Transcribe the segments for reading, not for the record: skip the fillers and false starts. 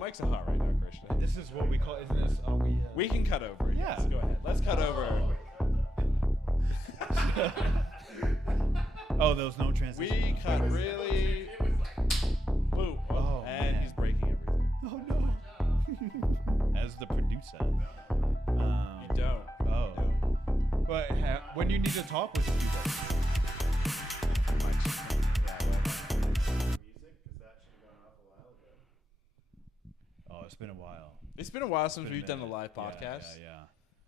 mics are hot right now, Christian. This is what we call, isn't this? We can cut over. Yeah. Yes, go ahead. Let's cut over. Oh, there was no transition. We cut really. Boom. Oh, and man. he's breaking everything. Oh no. As the producer. You don't. Oh. But when you need to talk, what do you do that? Oh, it's been a while. It's been a while since Been a we've done a minute. live podcast. Yeah.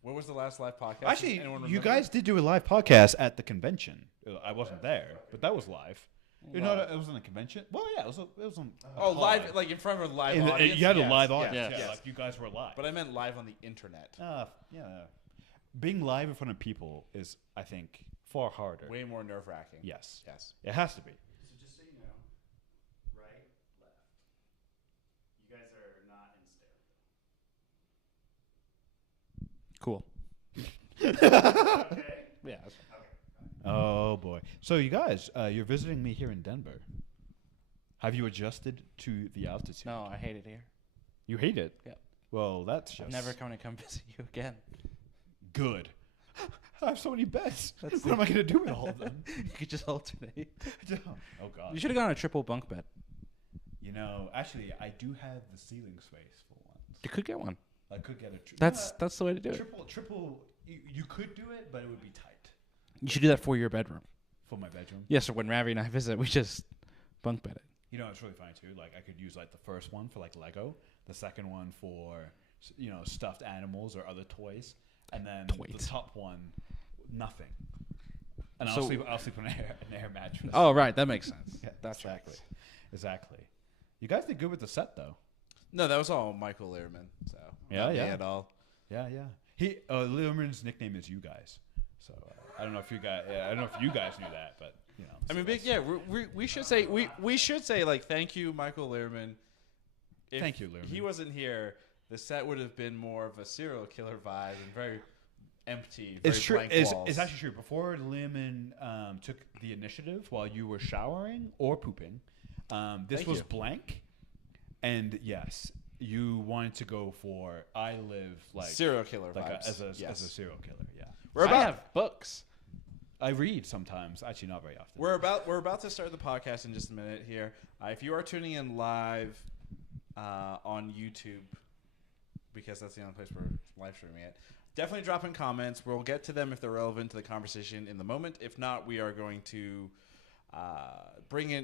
What was the last live podcast? Actually, Anyone you remember? guys did do a live podcast at the convention. I wasn't there, but that was live. You know, it was on a convention. Well, yeah, it was on. Oh, live, like in front of a live audience. You had a Yes, live yes, audience. yes. Yeah, like you guys were live. But I meant live on the internet. Yeah. Being live in front of people is, I think, far harder. Way more nerve-wracking. Yes. Yes. It has to be. So just so you know, right, left. You guys are not in stereo. Cool. Okay? Yeah. Okay. Oh boy. So you guys, you're visiting me here in Denver. Have you adjusted to the altitude? No, I hate it here. You hate it? Yeah. Well, that's just I'm never going to come visit you again. good. I have so many beds. What am I going to do with all of them? You could just alternate. Oh God. You should have gone a triple bunk bed. You know, actually, I do have the ceiling space for once. You could get one. I could get a triple. That's the way to do it. Triple. You could do it, but it would be tight You should do that for your bedroom. for my bedroom. Yeah, so when Ravi and I visit, we just bunk bed it. You know, it's really funny too. Like, I could use like the first one for like Lego, the second one for stuffed animals or other toys, and then the Toys. top one, nothing. And So- I'll sleep on an air mattress. Oh, right. That makes sense. Yeah, That's exactly. You guys did good with the set though. No, that was all Michael Learman. So Yeah, not me yeah. at all. Yeah. He Learman's nickname is you guys. So I don't know if you guys. Yeah, I don't know if you guys knew that, but you know. I mean, we should say we should say like thank you, Michael Learman. If Thank you, Learman. he wasn't here, the set would have been more of a serial killer vibe and very empty. Very It's true. blank It's walls. actually true. Before Learman took the initiative while you were showering or pooping, this Thank was you. blank. And yes, you wanted to go for I live like serial killer like vibes. as a Yes. serial killer. Yeah, We're I about have books. I read sometimes. Actually, not very often. we're about to start the podcast in just a minute here. If you are tuning in live on YouTube, because that's the only place we're live streaming it, definitely drop in comments. We'll get to them if they're relevant to the conversation in the moment. If not, we are going to bring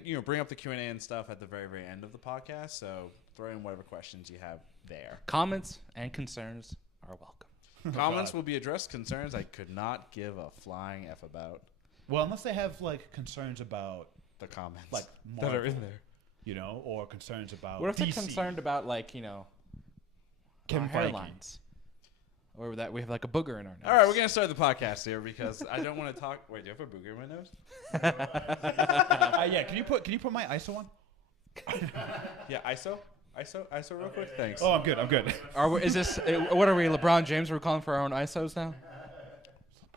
up the Q&A and stuff at the very, very end of the podcast. So throw in whatever questions you have there. Comments and concerns are welcome. Comments will be addressed. Concerns I could not give a flying F about Well, unless they have like concerns about the comments like that are Marvel, in there. you know, or concerns about What if they're DC. concerned about, like, Kevin our Feige. hairlines? Or that we have, like, a booger in our nose. All right, we're going to start the podcast here because I don't want to talk. Wait, do you have a booger in my nose? Yeah, can you put my ISO on? Yeah, ISO real quick. Thanks. Oh, I'm good. Is this, what are we, LeBron James? We're calling for our own ISOs now?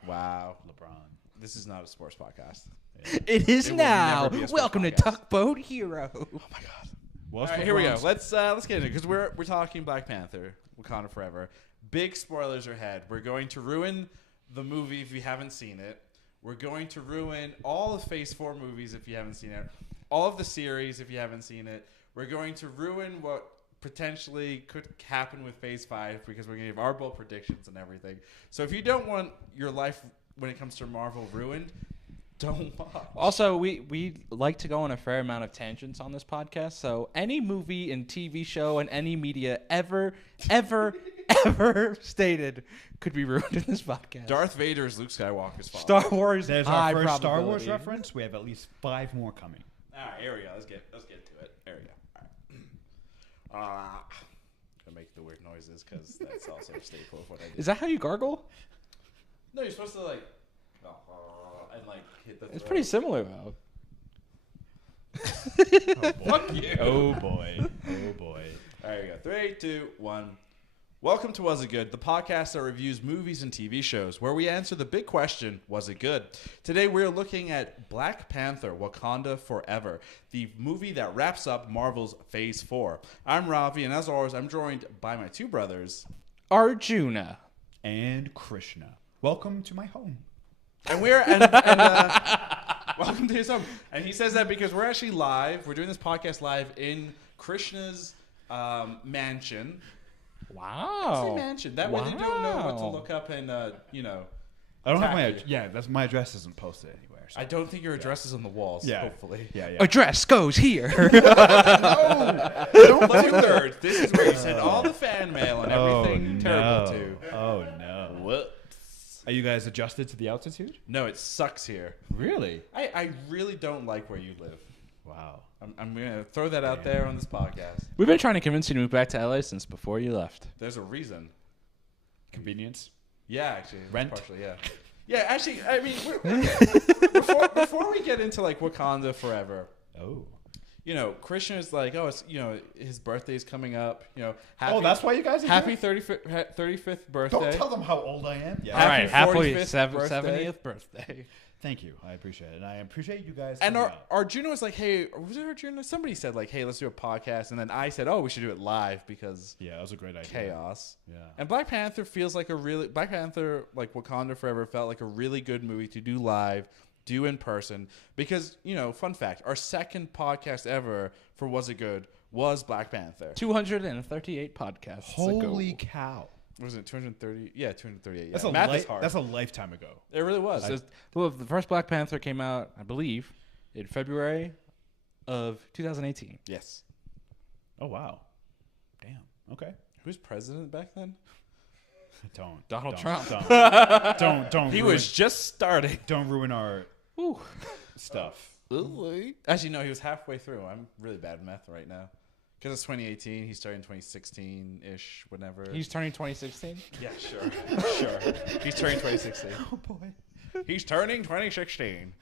Wow. LeBron. This is not a sports podcast. It is It will now. never be a sports Welcome to podcast. Tugboat Hero. Oh my god. Well, All right, here we go. Let's get into it because we're talking Black Panther, Wakanda Forever. Big spoilers are ahead. We're going to ruin the movie if you haven't seen it. We're going to ruin all of Phase 4 movies if you haven't seen it. All of the series if you haven't seen it. We're going to ruin what potentially could happen with Phase 5 because we're going to give our bold predictions and everything. So if you don't want your life when it comes to Marvel ruined, don't watch. Also, we like to go on a fair amount of tangents on this podcast. So any movie and TV show and any media ever stated could be ruined in this podcast. Darth Vader is Luke Skywalker's father. Star Wars. There's high our first Star Wars probability. reference. We have at least 5 more coming. All right, here we go. Let's get to it. There we go. All right. Gonna make the weird noises because that's also a staple of what I do. Is that how you gargle? No, you're supposed to like, and like hit the. It's throat. pretty similar though. Fuck you. Oh boy. Oh boy. All right, here we go. 3, 2, 1. Welcome to Was It Good, the podcast that reviews movies and TV shows, where we answer the big question, was it good? Today we're looking at Black Panther, Wakanda Forever, the movie that wraps up Marvel's Phase 4. I'm Ravi, and as always, I'm joined by my two brothers. Arjuna. And Krishna. Welcome to my home. And welcome to his home. And he says that because we're actually live. We're doing this podcast live in Krishna's mansion. Wow. Say mansion. That way they don't know what to Wow. look up and, I don't have my Tacky. that's my address isn't posted anywhere. So. I don't think your address is on the walls, Yeah. hopefully. Yeah. Address goes here. Don't two-thirds. This is where you send all the fan mail and everything terrible to. Oh no. Whoops. Are you guys adjusted to the altitude? No, it sucks here. Really? I really don't like where you live. Wow. I'm going to throw that out there on this podcast. We've been trying to convince you to move back to LA since before you left. There's a reason. Convenience. Yeah, actually. Rent? Partially, yeah. Yeah, actually, I mean, before we get into, like, Wakanda Forever, Oh. Krishna's like, oh, it's, his birthday's coming up, happy, That's why you guys are happy here? 35th birthday. Don't tell them how old I am. Yeah. All right, happy 45th birthday. 70th birthday. Thank you. I appreciate it. And I appreciate you guys. And coming out. Arjuna was like, hey, was it Arjuna? Somebody said, like, hey, let's do a podcast. And then I said, oh, we should do it live because Yeah, that was a great idea. chaos. Yeah. And Black Panther Black Panther, like Wakanda Forever, felt like a really good movie to do live, do in person. Because, fun fact, our second podcast ever for Was It Good was Black Panther. 238 podcasts Holy ago. cow. What was it, 230? Yeah, 238. Yeah. That's a Math is hard. That's a lifetime ago. It really was. Well, the first Black Panther came out, I believe, in February of 2018. Yes. Oh wow. Damn. Okay. Who's president back then? Don't. Donald don't, Trump. Don't. He ruin, was just starting. Don't ruin our Ooh. stuff. Actually, no, he was halfway through. I'm really bad at math right now. Because it's 2018. He started in 2016-ish, whenever. He's turning 2016. Yeah, sure. Sure. He's turning 2016. Oh boy. He's turning 2016.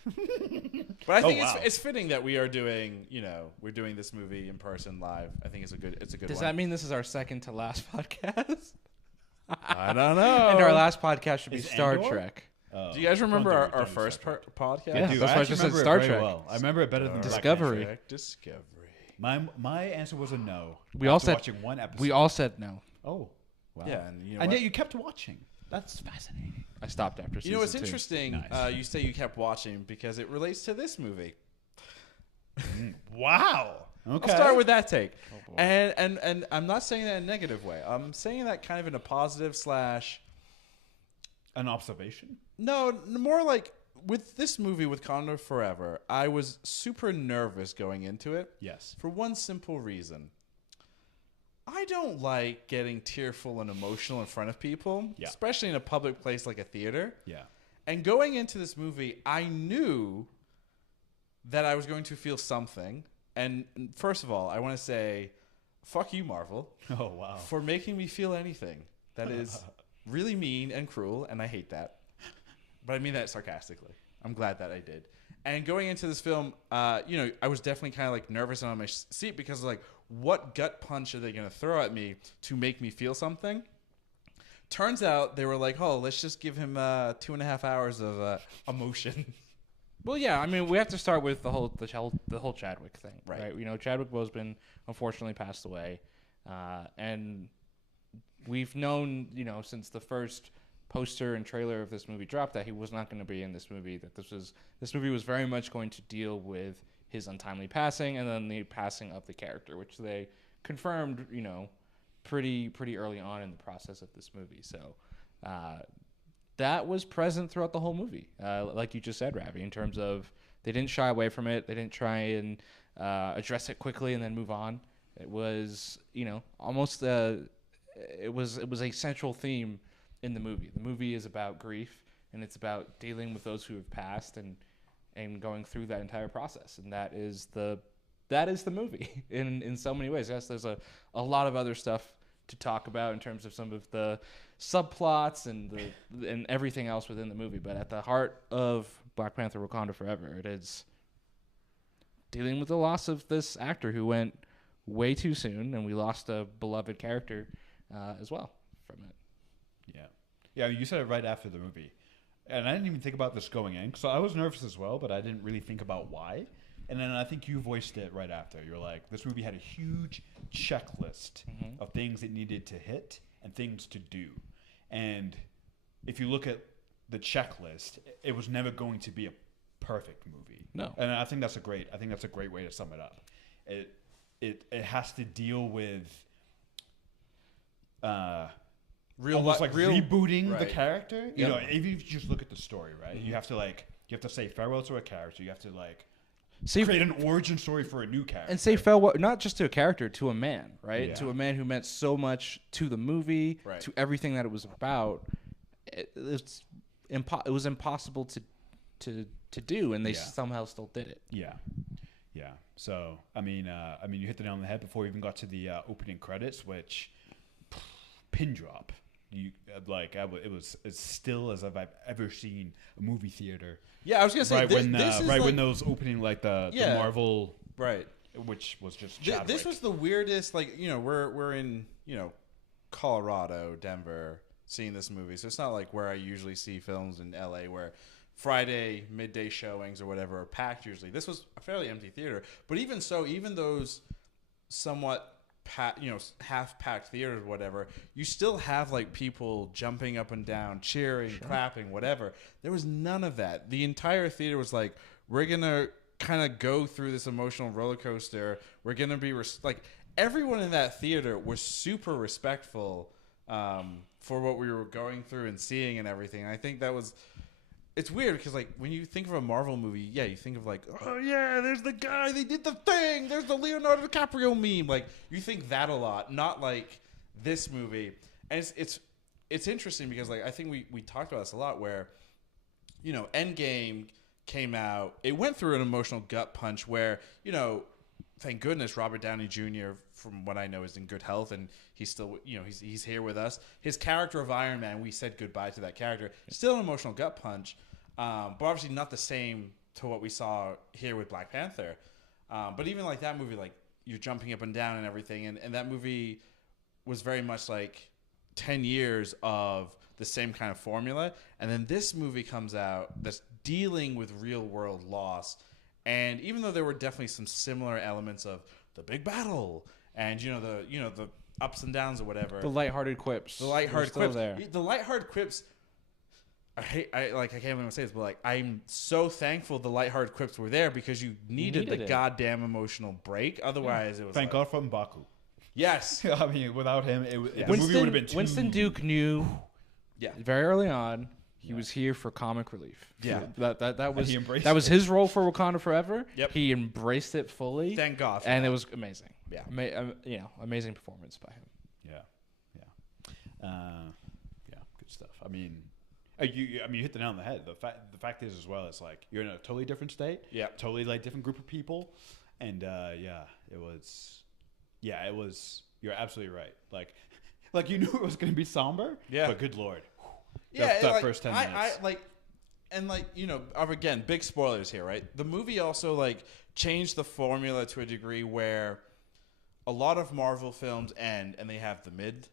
But I think wow. it's fitting that we are doing, we're doing this movie in person live. I think it's a good Does one. that mean this is our second to last podcast? I don't know. And our last podcast should be Is Star Andor? Trek. Do you guys remember Don't our do first second. podcast? Yeah, Dude, that's why I actually just said remember it Star very Trek. well. I remember it better than Black Discovery. Panther. Discovery. My answer was a no. We all after said watching one episode. we all said no. Oh, wow. Yeah, and you know and what? yet you kept watching. That's fascinating. I stopped after season You know what's 2. interesting? Nice. You say you kept watching because it relates to this movie. Wow. Okay. I'll start with that take. Oh, boy. And I'm not saying that in a negative way. I'm saying that kind of in a positive / an observation. no, more like with this movie with Wakanda Forever, I was super nervous going into it Yes. for one simple reason. I don't like getting tearful and emotional in front of people, Yeah. especially in a public place like a theater. Yeah. And going into this movie, I knew that I was going to feel something. And first of all, I want to say, fuck you, Marvel, Oh wow. for making me feel anything. That is really mean and cruel, and I hate that. But I mean that sarcastically. I'm glad that I did. And going into this film, I was definitely kind of like nervous and on my seat because like, what gut punch are they going to throw at me to make me feel something? Turns out they were like, oh, let's just give him 2.5 hours of emotion. Well, yeah, I mean, we have to start with the whole Chadwick thing, Right. right? Chadwick Boseman unfortunately passed away, and we've known, since the first poster and trailer of this movie dropped that he was not going to be in this movie. That this movie was very much going to deal with his untimely passing and then the passing of the character, which they confirmed, pretty early on in the process of this movie. So. That was present throughout the whole movie, like you just said, Ravi, in terms of they didn't shy away from it. They didn't try and address it quickly and then move on. It was, almost it was a central theme in the movie. The movie is about grief, and it's about dealing with those who have passed and going through that entire process. And that is the movie in so many ways. Yes, there's a lot of other stuff to talk about in terms of some of the subplots and everything else within the movie, but at the heart of Black Panther: Wakanda Forever, it is dealing with the loss of this actor who went way too soon, and we lost a beloved character as well from it. Yeah. You said it right after the movie, and I didn't even think about this going in, so I was nervous as well, but I didn't really think about why. And then I think you voiced it right after. You're like, this movie had a huge checklist of things it needed to hit and things to do. And if you look at the checklist, it was never going to be a perfect movie. No. And I think that's a great way to sum it up. It has to deal with almost rebooting the right. character. Yep. If you just look at the story, right? You have to say farewell to a character. You have to create an origin story for a new character. And say farewell, not just to a character, to a man, right? Yeah. To a man who meant so much to the movie, Right. to everything that it was about. It was impossible to do, and they somehow still did it. Yeah. So I mean, you hit the nail on the head before we even got to the opening credits, which pin drop. It was as still as I've ever seen a movie theater. Yeah, I was gonna say when those opening the Marvel, right, which was just Chadwick. This was the weirdest. We're in Colorado, Denver, seeing this movie, so it's not like where I usually see films in LA where Friday midday showings or whatever are packed. Usually, this was a fairly empty theater, but even so, even those somewhat half-packed theaters, whatever, you still have people jumping up and down, cheering, clapping, whatever. There was none of that. The entire theater was like, we're gonna kind of go through this emotional roller coaster. We're gonna be everyone in that theater was super respectful for what we were going through and seeing and everything. And I think that was. It's weird because when you think of a Marvel movie, you think of oh yeah, there's the guy, they did the thing, there's the Leonardo DiCaprio meme. You think that a lot, not like this movie. And it's it's interesting because like I think we talked about this a lot where, you know, Endgame came out. It went through an emotional gut punch where, you know, thank goodness Robert Downey Jr., from what I know, is in good health and he's still, you know, he's here with us. His character of Iron Man, we said goodbye to that character. Still an emotional gut punch, but obviously not the same to what we saw here with Black Panther. But even like that movie, like you're jumping up and down and everything, and that movie was very much like 10 years of the same kind of formula. And then this movie comes out that's dealing with real world loss. And even though there were definitely some similar elements of the big battle and, you know, the ups and downs or whatever. The lighthearted quips. The lighthearted quips. There. The lighthearted quips. I can't even say this, but like I'm so thankful the lighthearted quips were there because you needed the goddamn emotional break. Otherwise, it was Thank God for M'Baku. Yes. I mean, without him, the movie would have been too... Winston Duke knew very early on he was here for comic relief. Yeah. That was his role for Wakanda Forever. Yep. He embraced it fully. Thank God. And it was amazing. Yeah. Amazing performance by him. Yeah. Good stuff. I mean, you hit the nail on the head. The fact is as well, it's like you're in a totally different state. Yeah. Totally like different group of people, and it was. You're absolutely right. Like you knew it was going to be somber. Yeah. But good Lord. Yeah. That first 10 minutes. Again, big spoilers here, right? The movie also like changed the formula to a degree where a lot of Marvel films end and they have the mid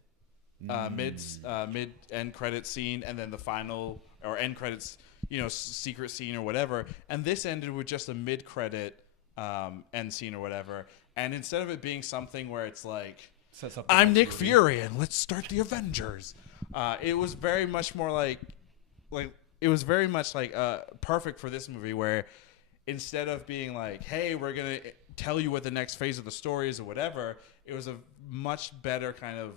end credit scene and then the final or end credits, you know, secret scene or whatever. And this ended with just a mid credit end scene or whatever. And instead of it being something where it's like, I'm Nick Fury and let's start the Avengers, it was very much more like it was very much like perfect for this movie where instead of being like, hey, we're going to tell you what the next phase of the story is or whatever, it was a much better kind of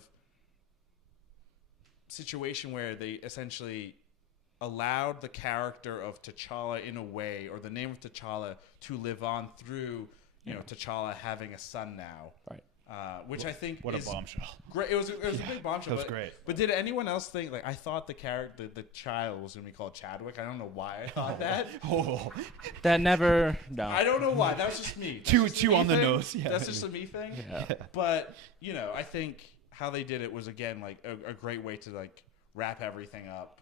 situation where they essentially allowed the character of T'Challa in a way, or the name of T'Challa, to live on through, you know, T'Challa having a son now. Right. Which I think what is a bombshell. Great. It was a big bombshell. That was great. But did anyone else think, like, I thought the child was going to be called Chadwick. I don't know why I thought that. That never, no. I don't know why. That was just me. Two on the nose. Yeah. That's just a me thing. Yeah. But, you know, I think how they did it was, again, like a great way to, like, wrap everything up.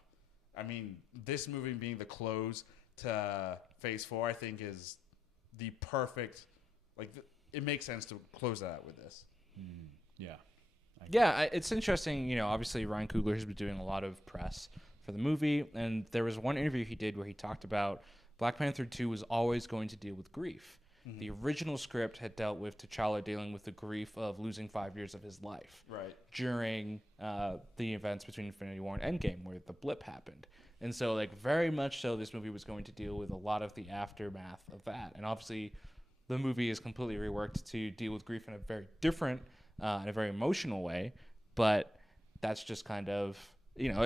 I mean, this movie being the close to Phase 4, I think, is the perfect, like, it makes sense to close that out with this. Yeah, it's interesting. You know, obviously Ryan Coogler has been doing a lot of press for the movie, and there was one interview he did where he talked about Black Panther 2 was always going to deal with grief. Mm-hmm. The original script had dealt with T'Challa dealing with the grief of losing 5 years of his life during the events between Infinity War and Endgame, where the blip happened. And so, like, very much so, this movie was going to deal with a lot of the aftermath of that. And obviously, the movie is completely reworked to deal with grief in a very different, in a very emotional way. But that's just kind of, you know,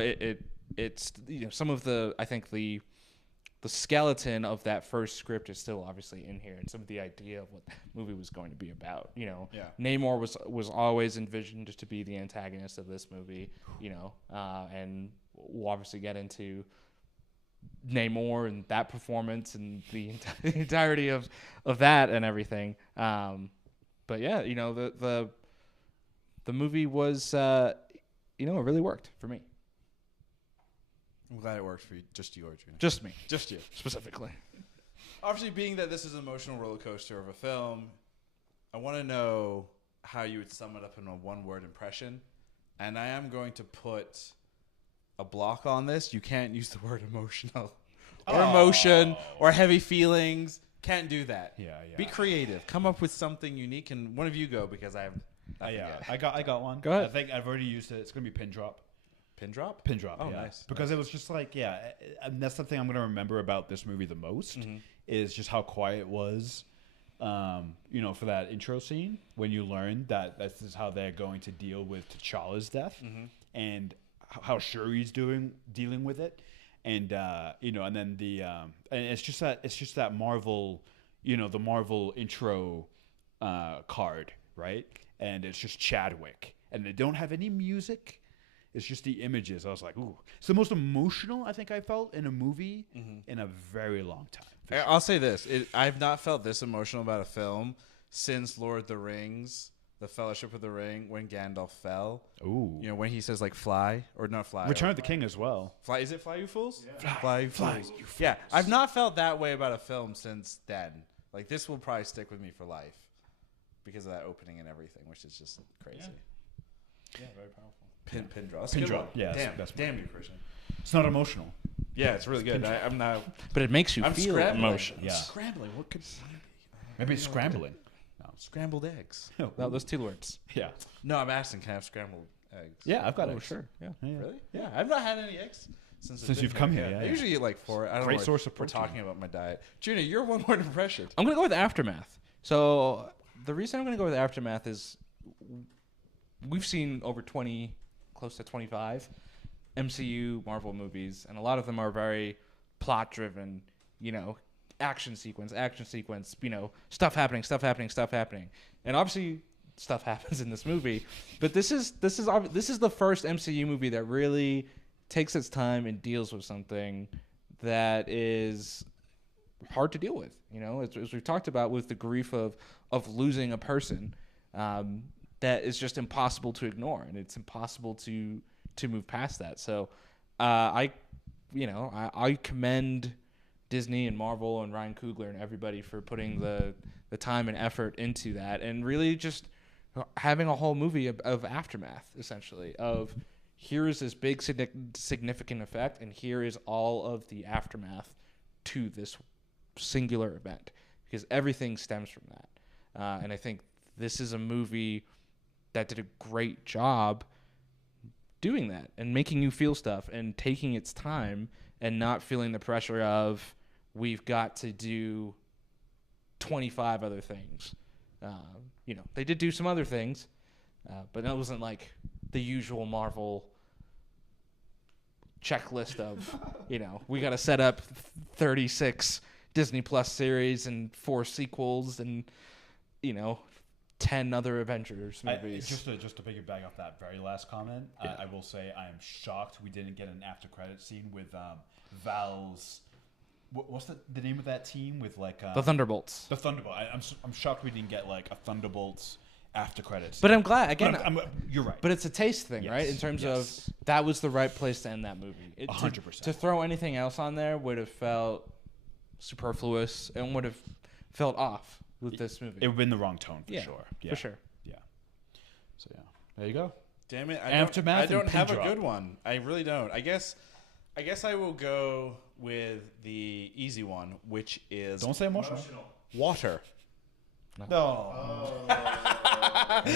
it's you know, some of the, I think the skeleton of that first script is still obviously in here, and some of the idea of what the movie was going to be about. You know, Namor was always envisioned just to be the antagonist of this movie. You know, and we'll obviously get into Namor and that performance and the entirety of that and everything. But yeah, you know, the movie was, you know, it really worked for me. I'm glad it worked for you. Just you, Arjun. Just me. Just you. Specifically. Obviously, being that this is an emotional roller coaster of a film, I want to know how you would sum it up in a one-word impression. And I am going to put a block on this. You can't use the word emotional or emotion or heavy feelings. Can't do that. Yeah. Be creative. Come up with something unique. And one of you go, because I have... I got one. Go ahead. I think I've already used it. It's going to be pin drop. Pin drop? Pin drop. Oh, yeah. nice. Because it was just like, and that's the thing I'm going to remember about this movie the most is just how quiet it was, you know, for that intro scene when you learn that this is how they're going to deal with T'Challa's death and how Shuri's dealing with it, and you know, and then and it's just that Marvel, you know, the Marvel intro card, right? And it's just Chadwick, and they don't have any music. It's just the images. I was like, ooh. It's the most emotional I think I felt in a movie in a very long time. for sure. I'll say this: I've not felt this emotional about a film since Lord of the Rings, The Fellowship of the Ring, when Gandalf fell. Ooh. You know, when he says like "fly" or not "fly." Return of the King as well. Fly. Is it "Fly, you fools"? Yeah. Fly, you fools. Yeah, I've not felt that way about a film since then. Like this will probably stick with me for life because of that opening and everything, which is just crazy. Yeah, very powerful. Pin draw. That's Pin a good draw. one. Yeah, Damn, that's damn you, Christian. It's not emotional. Yeah, it's really good. I'm not. But it makes you I'm feel scrambling. emotion. Yeah. Scrambling. What could? Maybe it's scrambling. Scrambled eggs. No, those 2 words. Yeah. No, I'm asking. Can I have scrambled eggs? Yeah, I've got Oh, eggs. sure. Yeah. Yeah. Really? Yeah. I've not had any eggs since Since you've come here, yeah, I yeah. usually eat like 4. I don't Great know. source of We're protein. talking about my diet. Junior, you're one word impression. I'm going to go with Aftermath. So the reason I'm going to go with Aftermath is we've seen over 20, close to 25 MCU Marvel movies, and a lot of them are very plot-driven, you know, action sequence, you know, stuff happening. And obviously stuff happens in this movie, but this is the first MCU movie that really takes its time and deals with something that is hard to deal with. You know, as we've talked about with the grief of losing a person, that is just impossible to ignore, and it's impossible to move past that. So, I commend Disney and Marvel and Ryan Coogler and everybody for putting the time and effort into that, and really just having a whole movie of aftermath, essentially, of here is this big significant effect, and here is all of the aftermath to this singular event, because everything stems from that. And I think this is a movie that did a great job doing that and making you feel stuff and taking its time and not feeling the pressure of we've got to do 25 other things. You know, they did do some other things, but it wasn't like the usual Marvel checklist of, you know, we got to set up 36 Disney Plus series and 4 sequels and, you know, 10 other Avengers movies. Just to piggyback off that very last comment, I will say I am shocked we didn't get an after credit scene with Val's. What's the name of that team with like The Thunderbolts. The Thunderbolt. I'm shocked we didn't get like a Thunderbolts after credits. But I'm glad again. You're right. But it's a taste thing, Yes, right? In terms of that was the right place to end that movie. 100%. To throw anything else on there would have felt superfluous and would have felt off with this movie. It would have been the wrong tone for Yeah, sure. for sure. Yeah. So yeah, there you go. Damn it! Aftermath I don't and have pin a drop. good one. I really don't. I guess I will go with the easy one, which is Don't say emotional. water. No.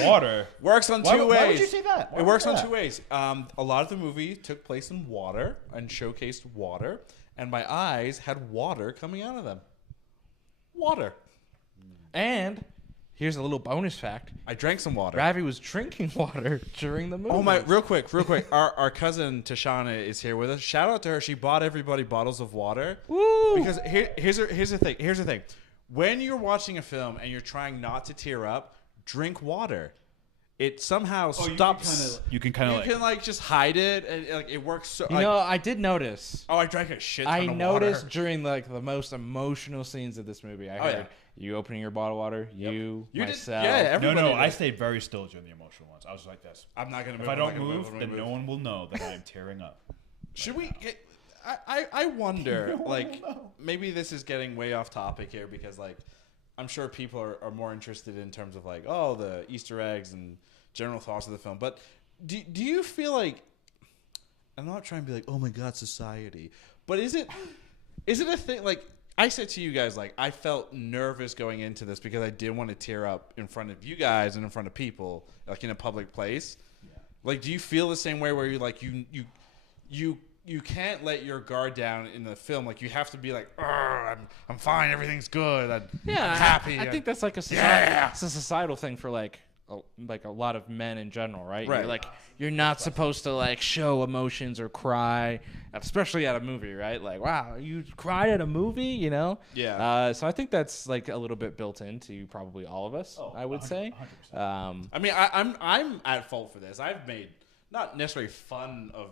Water. Works on two ways. Why would you say that? Why It would works you on say 2 ways. A lot of the movie took place in water and showcased water, and my eyes had water coming out of them. Water. And here's a little bonus fact. I drank some water. Ravi was drinking water during the movie. Oh my! Real quick. Our cousin Tashana is here with us. Shout out to her. She bought everybody bottles of water. Woo! Because here's the thing. Here's the thing. When you're watching a film and you're trying not to tear up, drink water. It somehow stops. You can kind of You can like just hide it, and like it works so. You know, I did notice. I drank a shit ton I of noticed water. during like the most emotional scenes of this movie. I Oh, heard yeah. you opening your bottle of water, you did- myself. yeah, everybody No, did. I stayed very still during the emotional ones. I was like this. I'm not gonna move. If I I'm don't not gonna move, I'm not then gonna no move. one will know that I am tearing up. Should we get? I wonder. No one Like will know. maybe this is getting way off topic here because like I'm sure people are more interested in terms of like the Easter eggs and general thoughts of the film. But do you feel like I'm not trying to be like oh my god society, but is it a thing like? I said to you guys, like, I felt nervous going into this because I didn't want to tear up in front of you guys and in front of people, like in a public place. Yeah. Like, do you feel the same way where you like you can't let your guard down in the film? Like, you have to be like, I'm fine, everything's good, I'm happy. I think that's like it's a societal thing for like a lot of men in general, right? Right. You're like you're not supposed to like show emotions or cry, especially at a movie, right? Like, wow, you cried at a movie, you know? Yeah. So I think that's like a little bit built into probably all of us. I would say. 100%. I mean, I'm at fault for this. I've made not necessarily fun of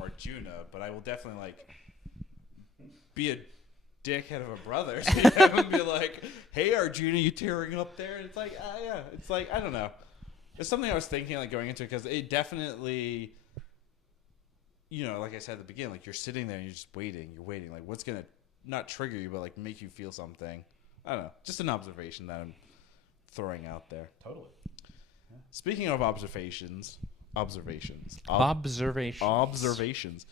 Arjuna, but I will definitely like be a dickhead of a brother and be like, "Hey, Arjuna, you tearing up there?" And it's like, yeah, it's like I don't know. It's something I was thinking like going into because it definitely, like I said at the beginning, like you're sitting there and you're just waiting. You're waiting. Like what's gonna not trigger you, but like make you feel something. I don't know. Just an observation that I'm throwing out there. Totally. Speaking of observations. It's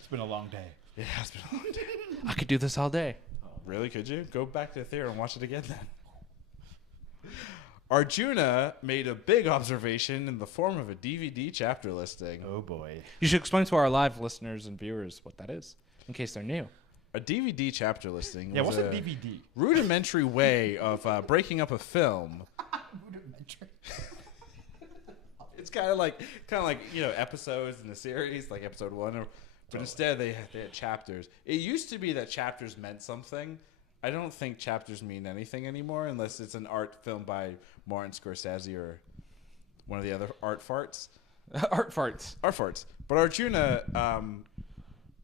been a long day. Yeah, it's been a long day. I could do this all day. Really? Could you? Go back to the theater and watch it again then. Arjuna made a big observation in the form of a DVD chapter listing. Oh boy. You should explain to our live listeners and viewers what that is, in case they're new. A DVD chapter listing Yeah, was what's a DVD? rudimentary way of breaking up a film. Rudimentary. It's kind of like episodes in the series, like episode 1, but instead they had chapters. It used to be that chapters meant something. I don't think chapters mean anything anymore unless it's an art film by Martin Scorsese or one of the other art farts. Art farts. But Arjuna,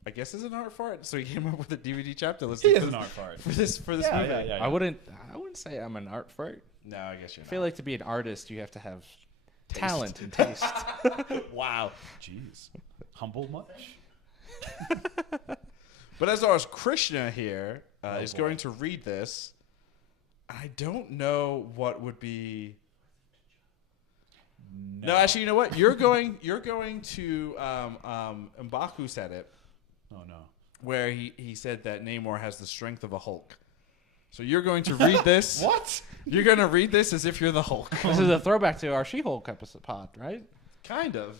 I guess is an art fart. So he came up with a DVD chapter listing. He is an art fart. For this movie. Yeah. I wouldn't say I'm an art fart. No, I guess you're I feel like to be an artist, you have to have talent and taste. Wow. Jeez. Humble much? But as ours Krishna here is boy. going to read this, I don't know what would be. No, actually, you know what? You're going to M'Baku said it. Oh no. Where he said that Namor has the strength of a Hulk. So you're going to read this. What? You're going to read this as if you're the Hulk. This is a throwback to our She-Hulk episode pod, right? Kind of.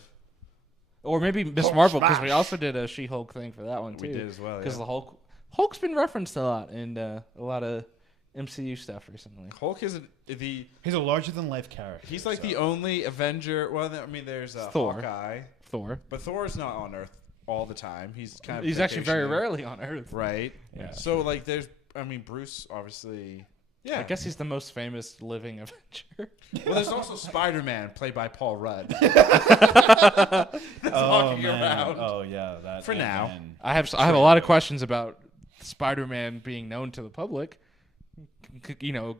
Or maybe Miss Hulk Marvel, because we smash. also did a She-Hulk thing for that one too. We did as well, Because yeah. the Hulk's been referenced a lot in a lot of MCU stuff recently. Hulk is He's a larger than life character. he's like so. the only Avenger. Well, I mean, there's Thor. Hawkeye, Thor. but Thor's not on Earth all the time. He's kind of He's actually very vacationing. rarely on Earth. Right. Yeah. So like, Bruce obviously. Yeah. I guess he's the most famous living Avenger. Well, there's also Spider-Man, played by Paul Rudd. walking around. Oh yeah, that For now. Ant-Man. I have a lot of questions about Spider-Man being known to the public.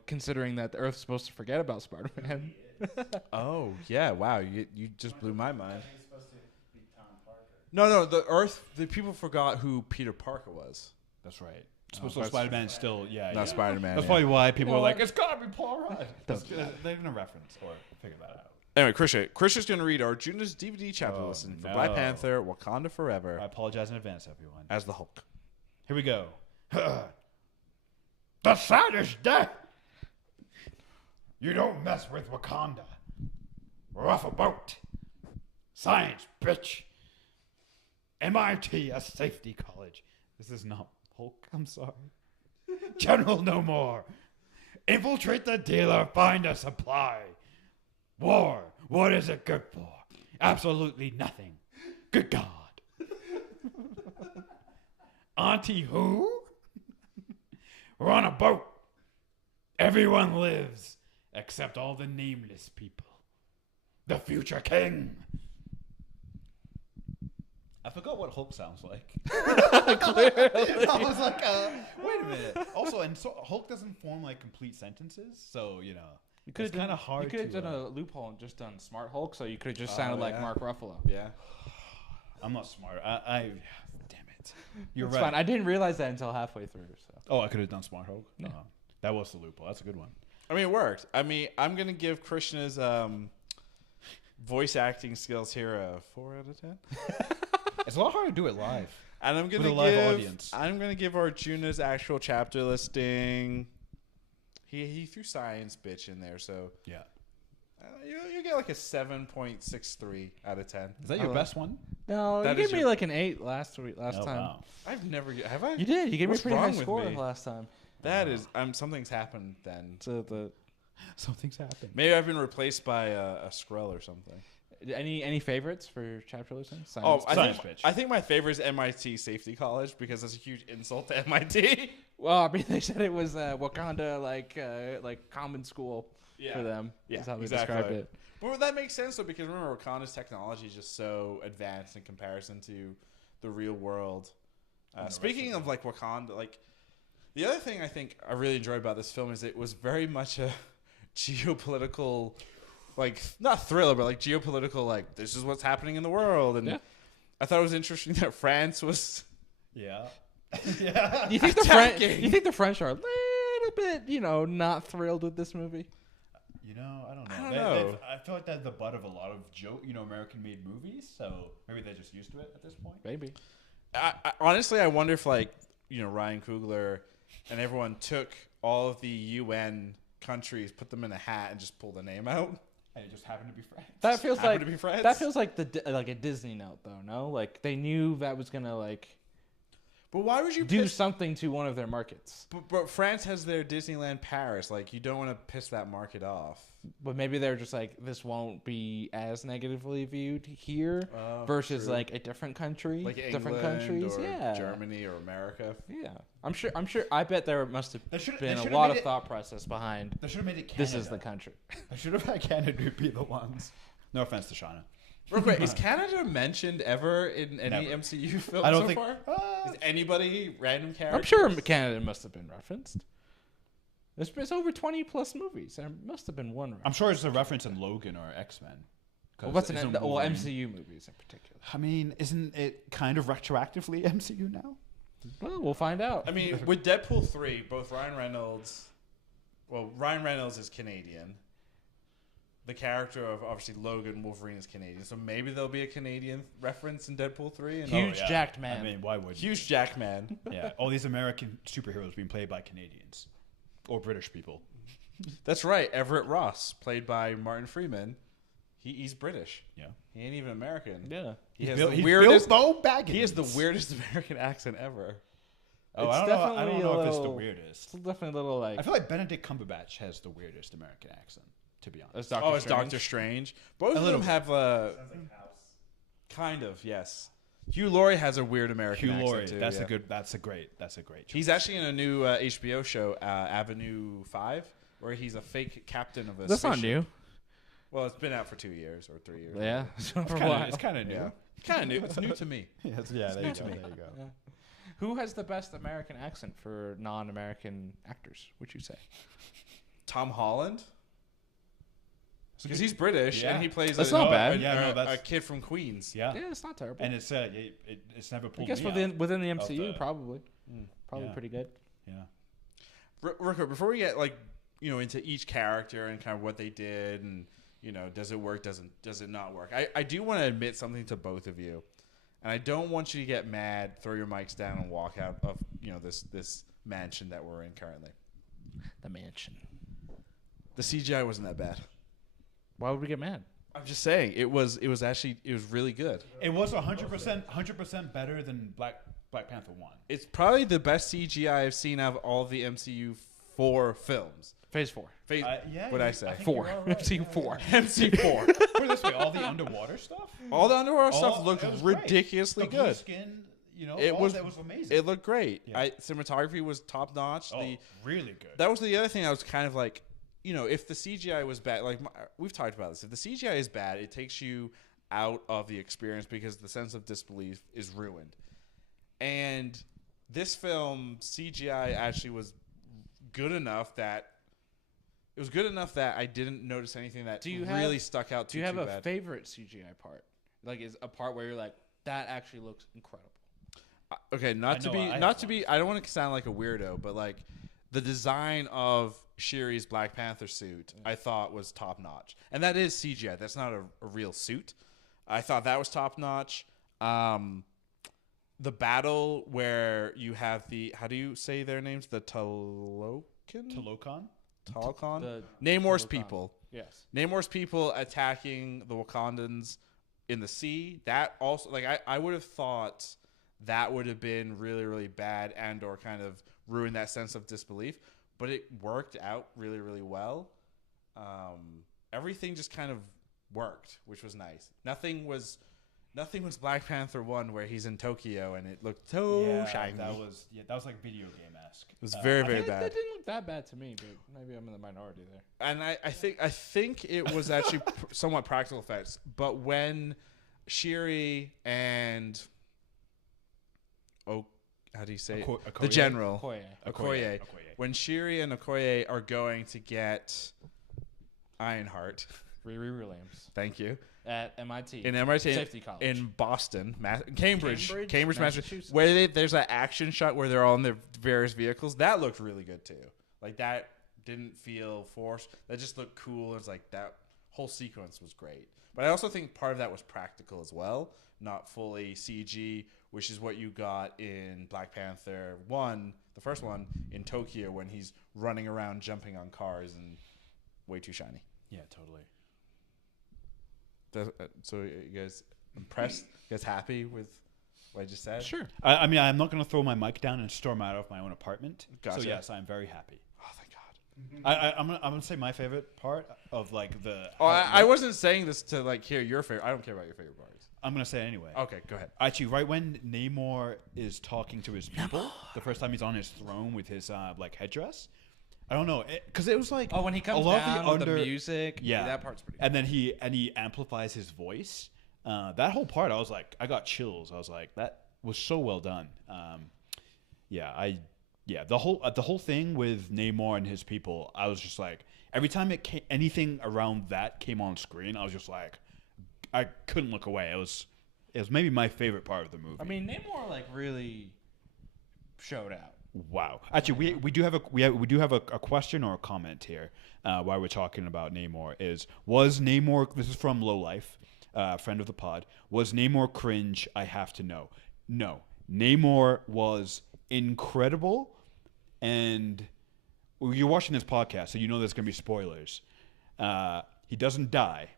Considering that the Earth's supposed to forget about Spider-Man. Oh yeah! Wow, you just blew my mind. He's supposed to be Tom Parker. No, the people forgot who Peter Parker was. That's right. So that's- Spider-Man still, yeah. Not Spider-Man. That's yeah. probably why people You know are like, what? it's gotta be Paul Rudd. They're gonna reference or figure that out. Anyway, Krisha's going to read Arjuna's DVD chapter listing for Black no. Panther: Wakanda Forever I apologize in advance, everyone. as the Hulk. Here we go. The sun is dead. You don't mess with Wakanda. We're off a boat. Science, bitch. MIT, a safety college. This is not Hulk. I'm sorry. General No More. Infiltrate the dealer. Find a supply. War. What is it good for? Absolutely nothing. Good God. Auntie who? We're on a boat. Everyone lives, except all the nameless people. The future king. I forgot what Hulk sounds like. Clearly. I was like, wait a minute. Also, and so Hulk doesn't form like complete sentences, so You it's kind of hard. You could have to, done a loophole and just done Smart Hulk, so you could have just sounded like yeah. Mark Ruffalo. Yeah. I'm not smart. I damn it. You're It's right. fine. I didn't realize that until halfway through. So Oh, I could have done Smart Hulk. No. That was the loophole. That's a good one. I mean, it worked. I mean, I'm going to give Krishna's voice acting skills here a 4 out of 10. It's a lot harder to do it live. And I'm going With to a live give audience. I'm going to give Arjuna's actual chapter listing. He threw science bitch in there, so Yeah. you get like a 7.63 out of 10. Is that your Oh. best one? no, That you is gave me your- like an 8 last time. Wow. I've never have I? You did. You gave What's me a pretty high wrong with score me? last time. That is something's happened then. So the Something's happened. Maybe I've been replaced by a Skrull or something. any favorites for chapter listing? Oh, Science bitch. I think my favorite is MIT Safety College because that's a huge insult to MIT. Well, I mean, they said it was Wakanda like common school Yeah. for them. Yeah, That's how they exactly. described it. But that makes sense though, because remember, Wakanda's technology is just so advanced in comparison to the real world. Speaking of like Wakanda, like the other thing I think I really enjoyed about this film is it was very much a geopolitical, like not thriller, but like geopolitical, like this is what's happening in the world. And I thought it was interesting that France was. Yeah. You think the French are a little bit, not thrilled with this movie? I don't know. I don't know. I feel like they're the butt of a lot of American-made movies, so maybe they're just used to it at this point. Maybe. Honestly, I wonder if Ryan Coogler and everyone took all of the UN countries, put them in a hat, and just pulled a name out. And it just happened to be France. That feels Happened to be France. That feels like like a Disney note, though. No, like they knew that was gonna But why would you do something to one of their markets? But France has their Disneyland Paris. Like, you don't want to piss that market off. But maybe they're just like, this won't be as negatively viewed here versus true. like a different country, Like different England countries, or Germany or America. Yeah, I'm sure. I bet there must have been a lot of thought process behind. They should have made it Canada. This is the country. They should have had Canada be the ones. No offense to Shauna. Real quick, is Canada mentioned ever in any Never. MCU film I don't so think. far? Is anybody random character? I'm sure Canada must have been referenced. It's over 20 plus movies. There must have been one. I'm sure it's a reference in Logan or X-Men. Well, MCU movies in particular. I mean, isn't it kind of retroactively MCU now? Well, we'll find out. I mean, with Deadpool 3, both Ryan Reynolds is Canadian. The character of obviously Logan Wolverine is Canadian, so maybe there'll be a Canadian reference in Deadpool 3. And Huge jacked man. I mean, why would huge jack man. Yeah, all these American superheroes being played by Canadians or British people. That's right. Everett Ross, played by Martin Freeman, he's British. Yeah, he ain't even American. Yeah, he has Bill, the weirdest. Bilbo Baggins. He has the weirdest American accent ever. Oh, I don't know if it's the weirdest. It's definitely a little like. I feel like Benedict Cumberbatch has the weirdest American accent. To be honest. It's Doctor Strange. Both of them have Sounds like House. kind of, yes. Hugh Laurie has a weird American Hugh Laurie, accent too. that's a great choice. He's actually in a new HBO show, Avenue 5, where he's a fake captain of a That's not spaceship. new. Well, it's been out for 2 years or 3 years. Yeah, It's kind of new. Yeah. Kind of new. It's new to me. There you go. There you go. Yeah. Who has the best American accent for non-American actors? Would you say? Tom Holland. Because he's British and he plays That's not bad. a kid from Queens. Yeah. Yeah, it's not terrible. And it's never I pulled guess me within the of MCU, probably Yeah. pretty good. Yeah. Rico, before we get into each character and kind of what they did and does it work, does it not work? I do want to admit something to both of you, and I don't want you to get mad, throw your mics down, and walk out of this mansion that we're in currently. The mansion. The CGI wasn't that bad. Why would we get mad? I'm just saying it was really good. It was 100% better than Black Panther 1. It's probably the best CGI I've seen out of all the MCU 4 films. Phase 4. What'd I say? I think 4. you are right. MCU 4. MC4. Put it this way, all the underwater stuff. All the underwater stuff It looked was great. ridiculously The blue good. Skin, It was amazing. It looked great. Yeah. Cinematography was top notch. Really good. That was the other thing I was kind of like, if the CGI was bad, we've talked about this. If the CGI is bad, it takes you out of the experience because the sense of disbelief is ruined. And this film CGI actually was good enough that I didn't notice anything that really stuck out. Do you have a bad. favorite CGI part? Like, is a part where you're like, that actually looks incredible? Okay, I don't want to sound like a weirdo, but like the design of Shuri's Black Panther suit, I thought was top notch, and that is CGI. That's not a real suit. I thought that was top notch. The battle where you have how do you say their names? The Talokon? Namor's people. Yes. Namor's people attacking the Wakandans in the sea. That also, I would have thought that would have been really, really bad and or kind of ruined that sense of disbelief. But it worked out really, really well. Everything just kind of worked, which was nice. Nothing was Nothing was Black Panther 1 where he's in Tokyo and it looked so shiny. That was like video game esque. It was very, very That bad. didn't look that bad to me, but maybe I'm in the minority there. And I think it was actually somewhat practical effects. But when Shiri and how do you say it? The general Okoye. Okoye. When Shiri and Okoye are going to get Ironheart, Riri Williams thank you, at MIT. in MIT Safety College. in Boston, Cambridge, Massachusetts. where there's that action shot where they're all in their various vehicles. That looked really good too. Like that didn't feel forced. That just looked cool. It's like that whole sequence was great. But I also think part of that was practical as well, not fully CG, which is what you got in Black Panther 1, the first one, in Tokyo when he's running around jumping on cars and way too shiny. Yeah, totally. So you guys impressed? You guys happy with what I just said? Sure. I mean, I'm not going to throw my mic down and storm out of my own apartment. Gotcha. So yes, I'm very happy. Oh, thank God. I'm gonna say my favorite part of like the. Oh, I wasn't saying this to like hear your favorite. I don't care about your favorite parts. I'm gonna say it anyway. Okay, go ahead. Actually, right when Namor is talking to his people, the first time he's on his throne with his like headdress, I don't know, because it was like When he comes a lot down of with the music, yeah, that part's pretty. And then he amplifies his voice. That whole part, I was like, I got chills. I was like, that was so well done. The whole thing with Namor and his people, I was just like, every time anything around that came on screen, I was just like, I couldn't look away. It was maybe my favorite part of the movie. I mean, Namor like really showed out. Wow. Actually, we do have a question or a comment here while we're talking about Namor. Was Namor? This is from Low Life, friend of the pod. Was Namor cringe? I have to know. No, Namor was incredible, and you're watching this podcast, so you know there's gonna be spoilers. He doesn't die,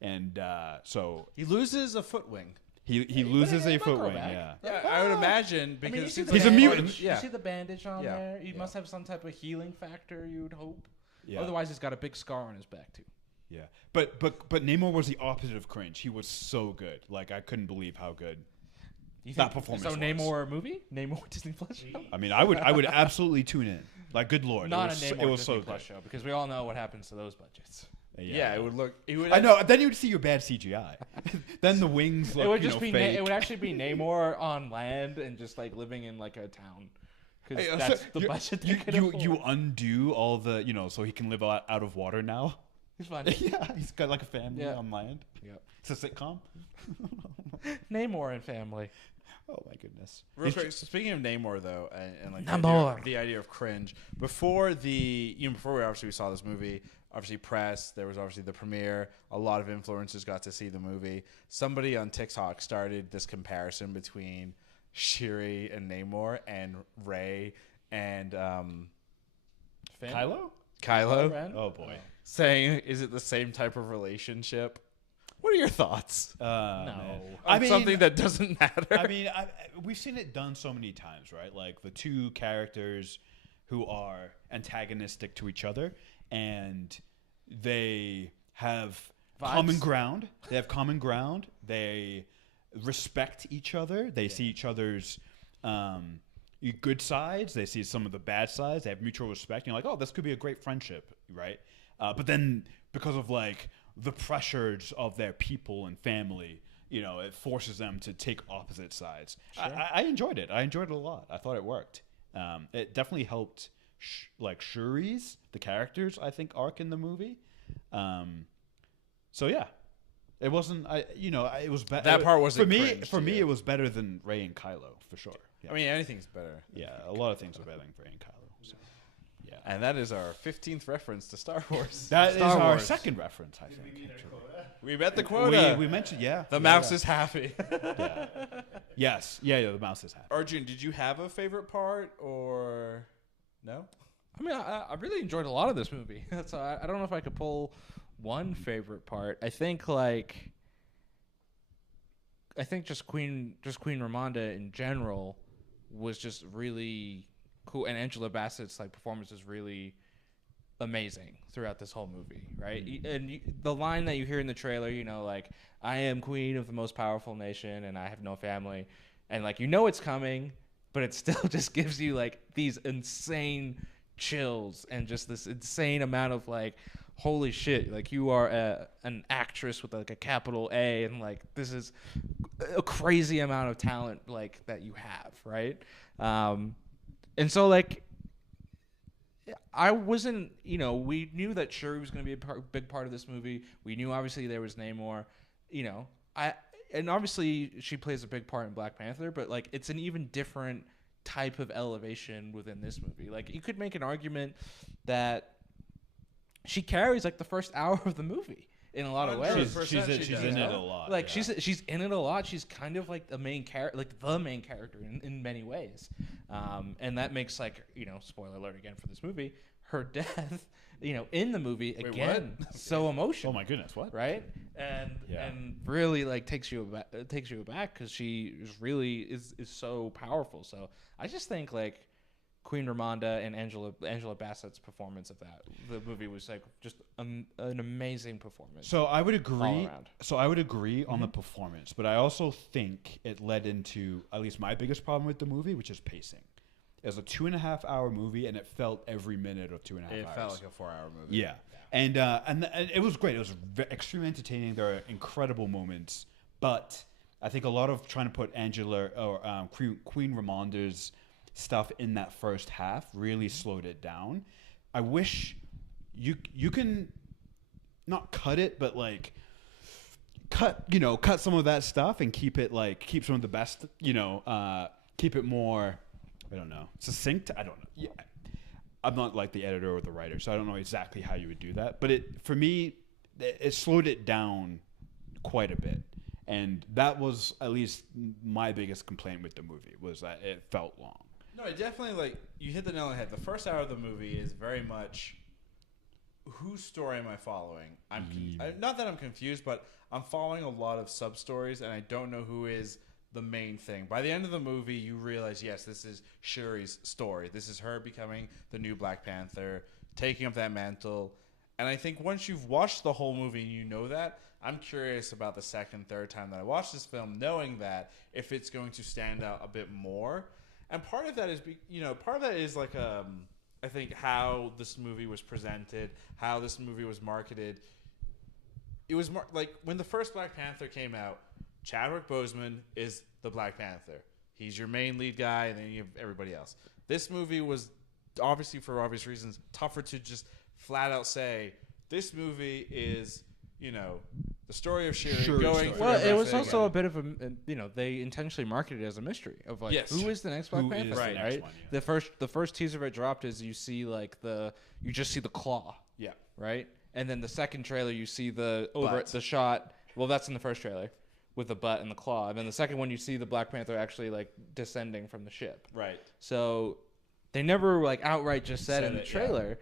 and so He loses a foot wing. he loses a might grow foot wing. back. Yeah. Yeah, I would imagine I mean, because you see the He's a bandage- mutant. Yeah. You see the bandage on Yeah. there. He must have some type of healing factor. You would hope. Yeah. Otherwise, he's got a big scar on his back too. Yeah, but Namor was the opposite of cringe. He was so good. Like I couldn't believe how good that performance So was. Namor movie, Namor Disney Plus show. I mean, I would absolutely tune in. Like, good lord, Not it was, a Namor it was Disney so Plus good. show because we all know what happens to those budgets. yeah, it would look. It would. I know. Then you would see your bad CGI. Then the wings look, It would just be. fake. It would actually be Namor on land and just like living in like a town. Because Hey, that's so the you- budget they You, could you, afford. you undo all the, so he can live out of water now. He's fine. Yeah, he's got like a family Yeah. on land. Yep. It's a sitcom. Namor and family. Oh my goodness. Real quick, so speaking of Namor though, and like Namor. the idea of cringe before before we saw this movie, obviously press, there was obviously the premiere. A lot of influencers got to see the movie. Somebody on TikTok started this comparison between Shiri and Namor and Rey and Kylo? Kylo, Ren? Oh boy. saying, "Is it the same type of relationship?" What are your thoughts? No. On I mean, something that doesn't matter. I mean, we've seen it done so many times, right? Like the two characters who are antagonistic to each other, and they have common ground. They have common ground. They respect each other. They see each other's good sides. They see some of the bad sides. They have mutual respect. You're like, oh, this could be a great friendship, right? But then because of like the pressures of their people and family, it forces them to take opposite sides. Sure. I enjoyed it. I enjoyed it a lot. I thought it worked. It definitely helped Shuri's, the characters, I think, arc in the movie. So yeah, it wasn't. It was better. That part wasn't for me. cringe For to me, you. it was better than Rey and Kylo for sure. Yeah. I mean, anything's better. Yeah, a lot of things were better than Rey and Kylo. So, yeah, And that is our 15th reference to Star Wars. that is Star our Wars. second reference, I think. We met the quota. We mentioned, yeah. The yeah, mouse yeah. is happy. Yeah. Yes, yeah, the mouse is happy. Arjun, did you have a favorite part or no? I mean, I really enjoyed a lot of this movie. So I don't know if I could pull one favorite part. I think just Queen Ramonda in general was just really cool, and Angela Bassett's like performance is really amazing throughout this whole movie, right? And the line that you hear in the trailer, you know, like, I am queen of the most powerful nation and I have no family, and like, you know it's coming, but it still just gives you like these insane chills and just this insane amount of like, holy shit, like you are an actress with like a capital A, and like this is a crazy amount of talent like that you have, right? And so like, I wasn't, you know, we knew that Shuri was going to be a big part of this movie. We knew obviously there was Namor, you know, and obviously she plays a big part in Black Panther, but like it's an even different type of elevation within this movie. Like you could make an argument that she carries like the first hour of the movie in a lot of ways. She's in it a lot. Like she's in it a lot. She's kind of like the main character, like the main character in many ways. And that makes, like, you know, spoiler alert again for this movie, her death, you know, in the movie again, so emotional. Oh my goodness, what? Right? And really like takes you aback because she is so powerful. So I just think like Queen Ramonda and Angela Bassett's performance of the movie was like just an amazing performance. So I would agree. All around. So I would agree on the performance, but I also think it led into at least my biggest problem with the movie, which is pacing. It was a 2.5-hour movie, and it felt every minute of 2.5 hours. It felt like a 4-hour movie. Yeah, and it was great. It was extremely entertaining. There are incredible moments, but I think a lot of trying to put Queen Ramonda's stuff in that first half really slowed it down. I wish you can not cut it, but like cut some of that stuff and keep some of the best, keep it more, I don't know, succinct. I don't know. Yeah. I'm not like the editor or the writer, so I don't know exactly how you would do that. But for me, it slowed it down quite a bit. And that was at least my biggest complaint with the movie, was that it felt long. No, I definitely, like, you hit the nail on the head. The first hour of the movie is very much, whose story am I following? Not that I'm confused, but I'm following a lot of sub-stories, and I don't know who is the main thing. By the end of the movie, you realize, yes, this is Shuri's story. This is her becoming the new Black Panther, taking up that mantle. And I think once you've watched the whole movie and you know that, I'm curious about the second, third time that I watch this film, knowing that if it's going to stand out a bit more. And part of that is like, I think how this movie was presented, how this movie was marketed. It was like when the first Black Panther came out, Chadwick Boseman is the Black Panther. He's your main lead guy, and then you have everybody else. This movie was, obviously for obvious reasons, tougher to just flat out say, this movie is, the story of Shuri going through Well, it was everything. also a bit of a, they intentionally marketed it as a mystery of like, who is the next Black Panther? Right. Right. One, yeah. The first teaser it dropped is you see like you just see the claw. Yeah. Right. And then the second trailer you see the shot. Well, that's in the first trailer with the butt and the claw. And then the second one you see the Black Panther actually like descending from the ship. Right. So they never like outright just said in the it, trailer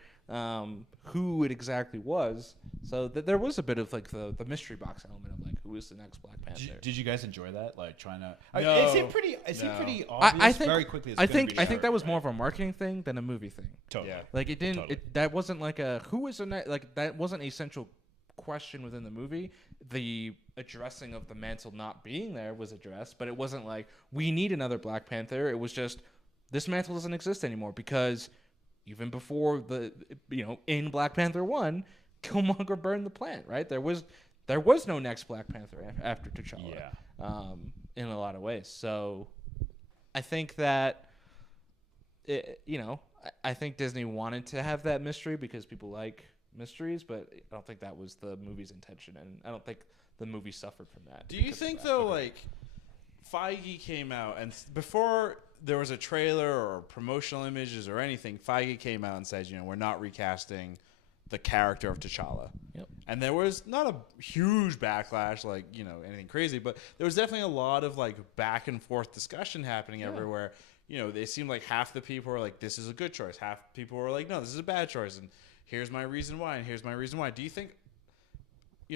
who it exactly was. So there was a bit of like the mystery box element of like who is the next Black Panther. Did you guys enjoy that? Like trying to? No. It seemed pretty obvious I think very quickly. I think that was more of a marketing thing than a movie thing. Totally. Yeah. Like it didn't. Totally. That wasn't like a who is the next. Like that wasn't a central question within the movie. The addressing of the mantle not being there was addressed, but it wasn't like we need another Black Panther. It was just this mantle doesn't exist anymore because even before in Black Panther 1, Killmonger burned the plant. Right, there was no next Black Panther after T'Challa. Yeah. In a lot of ways. So I think that I think Disney wanted to have that mystery because people like mysteries, but I don't think that was the movie's intention, and I don't think the movie suffered from that. Do you think though, like Feige came out and before there was a trailer or promotional images or anything, Feige came out and said, we're not recasting the character of T'Challa. Yep. And there was not a huge backlash, like, anything crazy, but there was definitely a lot of like back and forth discussion happening everywhere. They seemed like half the people were like, this is a good choice. Half the people were like, no, this is a bad choice. And here's my reason why. And here's my reason why. Do you think,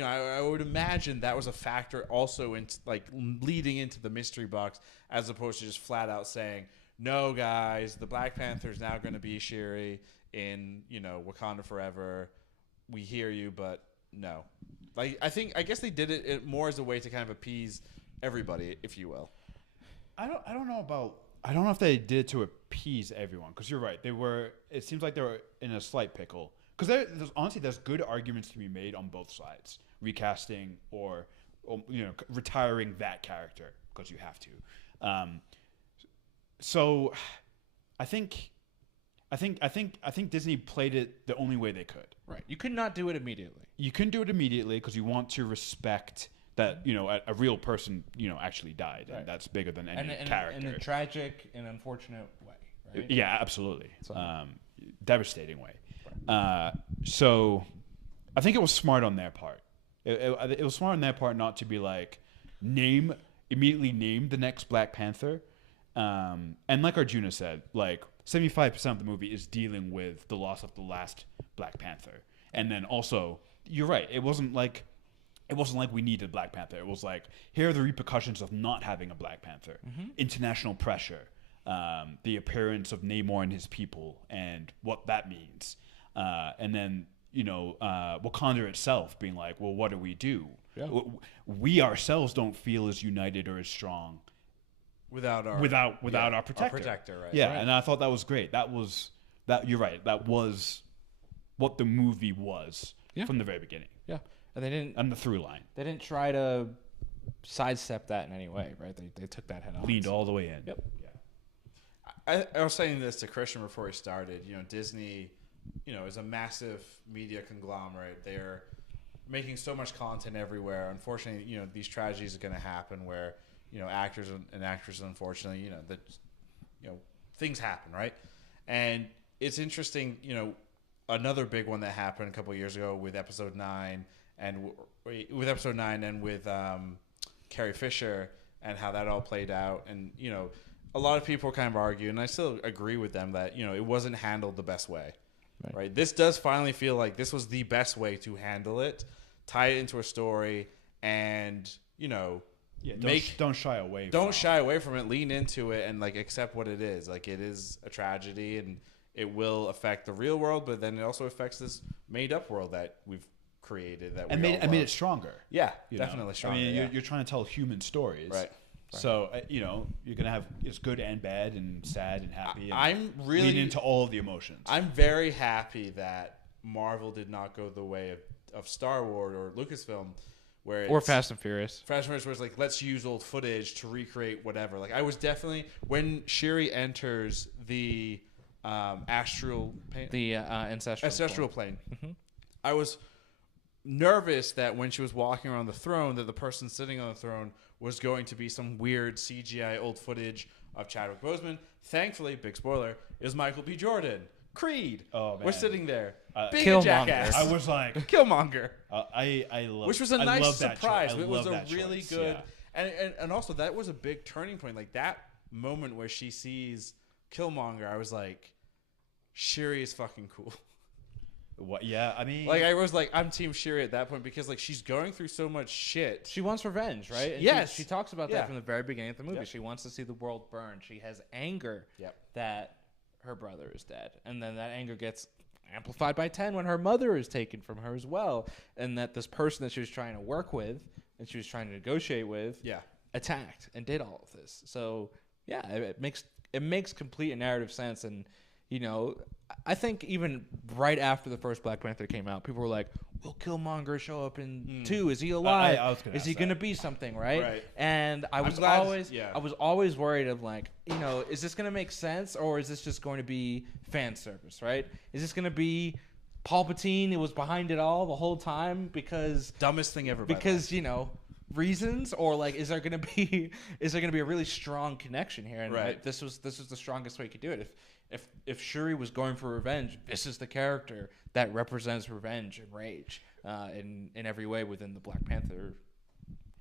I would imagine that was a factor also in like leading into the mystery box as opposed to just flat out saying, no, guys, the Black Panther is now going to be Shuri in, Wakanda Forever. We hear you, but no. Like, I guess they did it more as a way to kind of appease everybody, if you will. I don't know if they did it to appease everyone, because you're right. It seems like they were in a slight pickle. Because there's good arguments to be made on both sides, recasting or retiring that character because you have to. So, I think Disney played it the only way they could. Right. You could not do it immediately. You couldn't do it immediately because you want to respect that a real person actually died, Right. and that's bigger than any character. In a tragic and unfortunate way. Right? Yeah, absolutely. So- Devastating way. So I think it was smart on their part. It was smart on their part not to be like, immediately name the next Black Panther. And like Arjuna said, like 75% of the movie is dealing with the loss of the last Black Panther. And then also, you're right, it wasn't like we needed Black Panther. It was like, here are the repercussions of not having a Black Panther. Mm-hmm. International pressure, the appearance of Namor and his people, and what that means. And then, Wakanda itself being like, well, what do we do? Yeah. We ourselves don't feel as united or as strong Without our protector. Our protector, right? Yeah, Right. and I thought that was great. You're right. That was what the movie was from the very beginning. Yeah. And the through line. They didn't try to sidestep that in any way, right? They took that head on. Leaned all the way in. Yep. I was saying this to Christian before we started. Disney, is a massive media conglomerate. They're making so much content everywhere. Unfortunately, these tragedies are going to happen where, actors and actresses, unfortunately, things happen, right? And it's interesting, another big one that happened a couple of years ago with Episode 9 and with Carrie Fisher and how that all played out. And, a lot of people kind of argue, and I still agree with them, that, it wasn't handled the best way. Right. This does finally feel like this was the best way to handle it, tie it into a story, and don't shy away. Shy away from it. Lean into it and accept what it is. Like, it is a tragedy, and it will affect the real world, but then it also affects this made up world that we've created made it stronger. Yeah, definitely stronger. I mean, you're trying to tell human stories, right? So you're gonna have it's good and bad and sad and happy. And I'm really lean into all of the emotions. I'm very happy that Marvel did not go the way of Star Wars or Lucasfilm, or Fast and Furious. Fast and Furious was like, let's use old footage to recreate whatever. Like, I was definitely, when Shuri enters the astral plane, the ancestral plane, mm-hmm. I was nervous that when she was walking around the throne, that the person sitting on the throne was going to be some weird CGI old footage of Chadwick Boseman. Thankfully, big spoiler, it was Michael B. Jordan. Creed. Oh, man. We're sitting there. Big Killmonger. jackass. I was like, Killmonger. I love, which was a I nice love that surprise. choice. It was a that really choice. good, Yeah. and also that was a big turning point. Like, that moment where she sees Killmonger, I was like, Shuri is fucking cool. What? Yeah, I mean, Like, I was like, I'm Team Shuri at that point because, like, she's going through so much shit. She wants revenge, right? And Yes. she talks about Yeah. that from the very beginning of the movie. Yep. She wants to see the world burn. She has anger that her brother is dead. And then that anger gets amplified by 10 when her mother is taken from her as well. And that this person that she was trying to work with and she was trying to negotiate with attacked and did all of this. So, yeah, it makes complete narrative sense. And, I think even right after the first Black Panther came out, people were like, will Killmonger show up in 2? Is he alive? I was gonna is he ask going to that. be something, right? Right. And I was glad- I was always worried of like, is this going to make sense or is this just going to be fan service, right? Is this going to be Palpatine? It was behind it all the whole time because Dumbest thing ever. because reasons, or like is there going to be a really strong connection here? And Right. this was the strongest way you could do it. If Shuri was going for revenge, this is the character that represents revenge and rage in every way within the Black Panther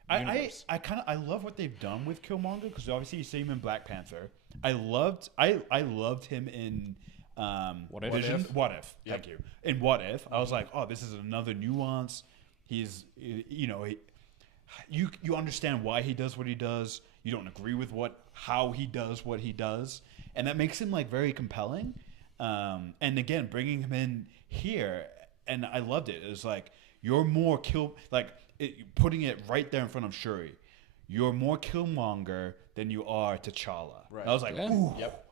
universe. I love what they've done with Killmonger because obviously you see him in Black Panther. I loved him in What If? Vision. What If? Yep. Thank you. In What If, I was like, oh, this is another nuance. He's you understand why he does what he does. You don't agree with how he does what he does, and that makes him like very compelling. And again, bringing him in here, and I loved it. It was like you're more putting it right there in front of Shuri. You're more Killmonger than you are T'Challa. Right. I was like, Yeah. ooh, Yep.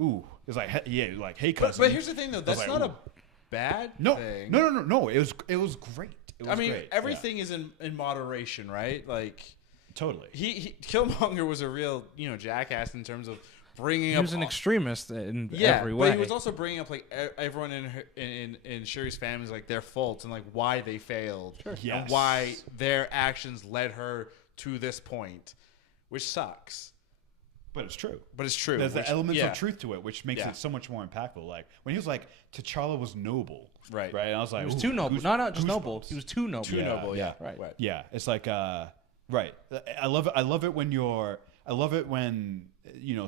ooh. It's like, like, hey, cousin. But here's the thing, though. That's like, not ooh. a bad No, thing. no. It was great. It was I mean, great. everything is in moderation, right? Like, Yeah, totally. he Killmonger was a real, jackass in terms of bringing He up. was an extremist in yeah, every way. but he was also bringing up like everyone in Shuri's family, like their faults and like why they failed, Yes. and why their actions led her to this point, which sucks. But it's true. But it's true. There's which- the elements yeah. of truth to it, which makes Yeah. it so much more impactful. Like when he was like, T'Challa was noble, Right. Right. And I was like, He was ooh, too noble. goose- Not just goosebumps. noble. He was too noble. Too Yeah, noble. Yeah. yeah. Right. Yeah, it's like right. I love it. I love it when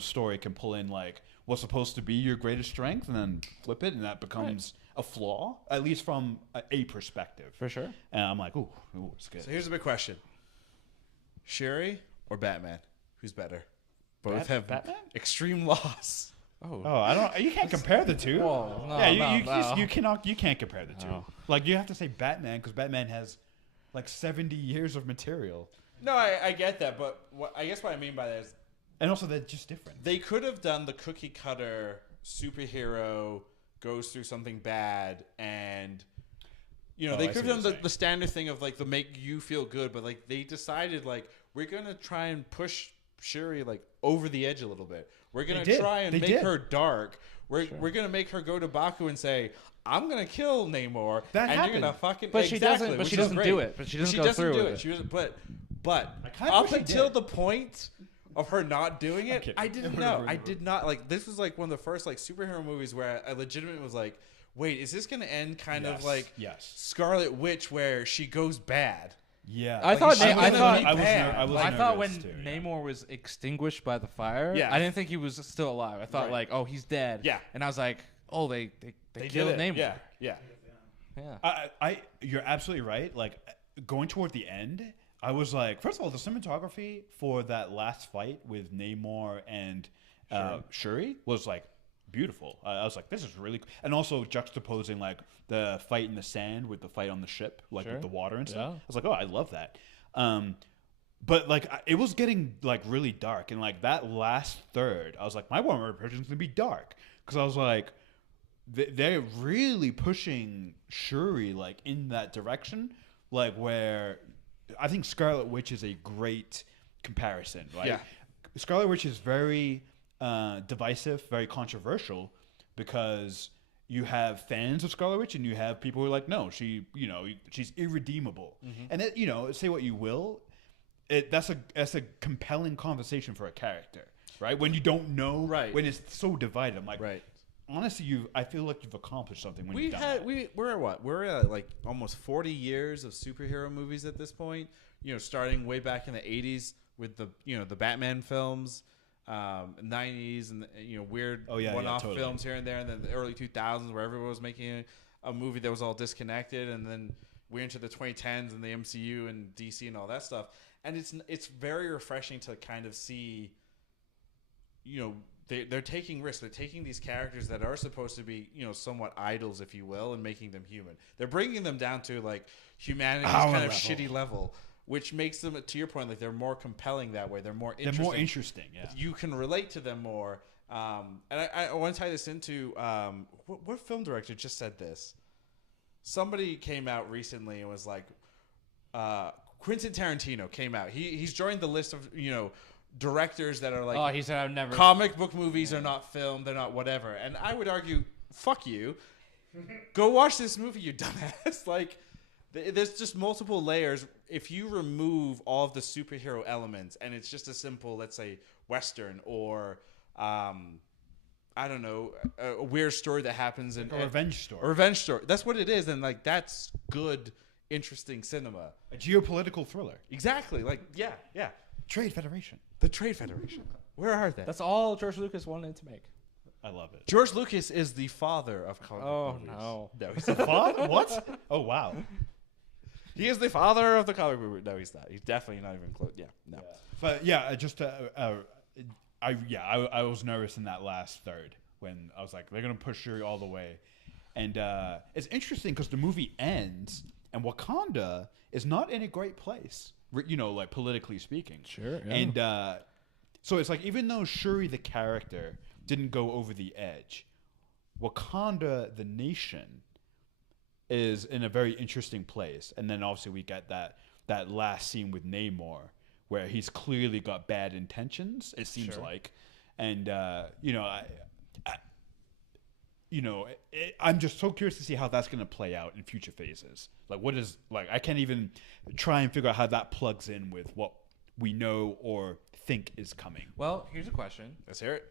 story can pull in like what's supposed to be your greatest strength and then flip it, and that becomes a flaw, at least from a perspective. For sure. And I'm like, ooh, it's good. So here's a big question: Shuri or Batman? Who's better? Both have Batman? extreme loss. Oh. Oh, I don't. You can't compare the two. Whoa, no, yeah, no. you can't compare the two. No. Like you have to say Batman because Batman has like 70 years of material, No, I get that, but I guess what I mean by that is and also they're just different. they could have done the cookie cutter superhero goes through something bad, and they I could see have what done you're the saying. standard thing of like the make you feel good, but like they decided like we're gonna try and push Shuri like over the edge a little bit. We're gonna did. try and They make did. her dark. We're gonna make her go to Baku and say, "I'm gonna kill Namor," That and happened. you're gonna fucking. But she doesn't- exactly, but which she is doesn't great. do it. But she doesn't go through do with it. it. She doesn't. But I kinda up wish she until did. the point of her not doing it, kidding. I didn't know. I did not like. This was like one of the first like superhero movies where I legitimately was like, "Wait, is this gonna end kind of like yes. Scarlet Witch where she goes bad?" Yeah, I thought. she's I gonna thought. be I was bad. nervous I thought when too, yeah. Namor was extinguished by the fire, Yeah. I didn't think he was still alive. I thought Right. like, oh, he's dead. Yeah. And I was like, oh, they They killed did it. Namor. Yeah, yeah. Yeah. You're absolutely right. Like going toward the end, I was like, first of all, the cinematography for that last fight with Namor and Shuri was like beautiful. I was like, this is really, and also juxtaposing like the fight in the sand with the fight on the ship, like Sure. with the water and stuff. Yeah. I was like, oh, I love that. But like it was getting like really dark, and like that last third, I was like, my Warhammer impression is gonna be dark because I was like, they're really pushing Shuri like in that direction, like where I think Scarlet Witch is a great comparison, right? Yeah. Scarlet Witch is very divisive, very controversial because you have fans of Scarlet Witch and you have people who are like, no, she's irredeemable. And it, say what you will, that's a compelling conversation for a character, right? When you don't know, Right. when it's so divided, I'm like, Right. honestly, I feel like you've accomplished something when you've done that. We're at what? We're at like almost 40 years of superhero movies at this point. Starting way back in the 80s with the Batman films, 90s, and weird one-off totally. films here and there, and then the early 2000s where everyone was making a movie that was all disconnected, and then we're into the 2010s and the MCU and DC and all that stuff. And it's very refreshing to kind of see, they're taking risks. They're taking these characters that are supposed to be, somewhat idols, if you will, and making them human. They're bringing them down to like humanity's Our kind of level. shitty level, which makes them, to your point, like they're more compelling that way. They're more interesting. They're more interesting, yeah. You can relate to them more. And I want to tie this into what film director just said this? Somebody came out recently and was like, Quentin Tarantino came out. He's joined the list of directors that are like, Oh, he said I've never. comic book movies are not film, they're not whatever. And I would argue, fuck you. Go watch this movie, you dumbass. Like, there's just multiple layers. If you remove all of the superhero elements and it's just a simple, let's say, Western or, I don't know, a weird story that happens in A revenge story. A revenge story. That's what it is. And, like, that's good, interesting cinema. A geopolitical thriller. Exactly. Like, yeah. Trade Federation. The Trade Federation. Where are they? That's all George Lucas wanted to make. I love it. George Lucas is the father of comic Oh, book movies. no. No, he's the What? What? Oh, wow. he is the father of the comic book movie. No, he's not. He's definitely not even close. Yeah, no. But yeah, I was nervous in that last third when I was like, they're gonna push Shuri all the way, and it's interesting because the movie ends and Wakanda is not in a great place, like politically speaking. Sure. Yeah. And so it's like even though Shuri the character didn't go over the edge, Wakanda the nation is in a very interesting place, and then obviously we get that last scene with Namor, where he's clearly got bad intentions, it seems like. And, I'm just so curious to see how that's going to play out in future phases. I can't even try and figure out how that plugs in with what we know or think is coming. Well, here's a question. Let's hear it.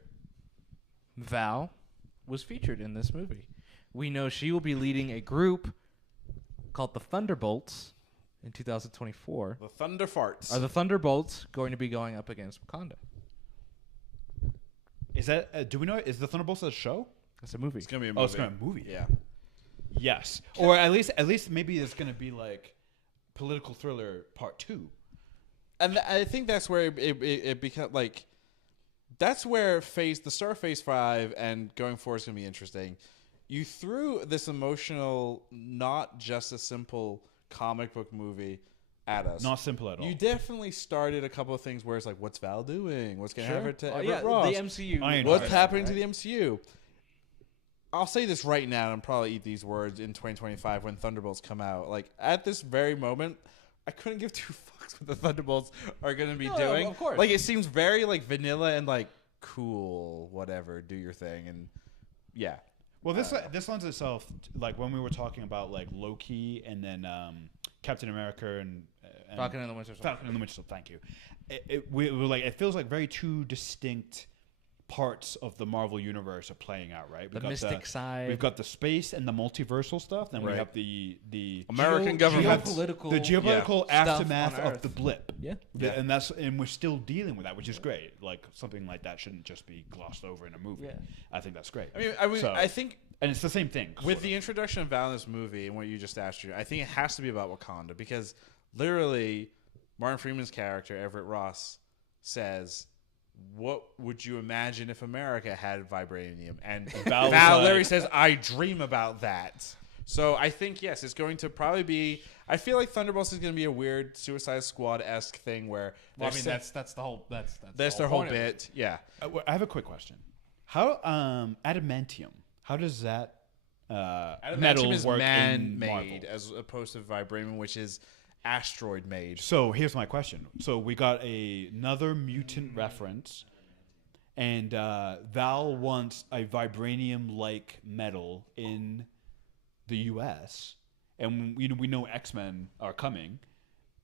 Val was featured in this movie. We know she will be leading a group called the Thunderbolts in 2024. The Thunder Farts. Are the Thunderbolts going to be going up against Wakanda? Is that, do we know, is the Thunderbolts a show? It's a movie. It's going to be a movie. Oh, it's going to be a movie. Yeah. Yes. Or at least maybe it's going to be like political thriller part 2. And I think that's where it becomes like, that's where the start of Phase 5 and going forward is going to be interesting. You threw this emotional, not just a simple comic book movie at us. Not simple at all. You definitely started a couple of things where it's like, what's Val doing? What's going to happen to Everett the Ross? MCU. What's happening to the MCU? I'll say this right now and probably eat these words in 2025 when Thunderbolts come out. Like, at this very moment, I couldn't give two fucks what the Thunderbolts are going to be doing. Of course. Like, it seems very, like, vanilla and, like, cool, whatever, do your thing. And, yeah. Well, this lends itself, like, when we were talking about, like, Loki and then Captain America and Falcon and the Winter Soldier. Falcon and the Winter Soldier, thank you. It feels like very two distinct parts of the Marvel universe are playing out, right? The mystic side. We've got the space and the multiversal stuff. Then we have the American government. the geopolitical aftermath on of Earth. the blip. Yeah. And we're still dealing with that, which is great. Like, something like that shouldn't just be glossed over in a movie. Yeah. I think that's great. I think and it's the same thing with the introduction of Val in this movie and what you just asked you, I think it has to be about Wakanda because literally Martin Freeman's character Everett Ross says, what would you imagine if America had vibranium? And Val literally says, I dream about that. So I think, yes, it's going to probably be... I feel like Thunderbolts is going to be a weird Suicide Squad-esque thing where... Well, I mean, that's the whole... That's their whole bit, yeah. I have a quick question. How adamantium? How does that metal is work in man-made Marvel? as opposed to vibranium, which is asteroid-made. So here's my question. So we got another mutant reference, and Val wants a vibranium-like metal in the U.S., and we know X-Men are coming,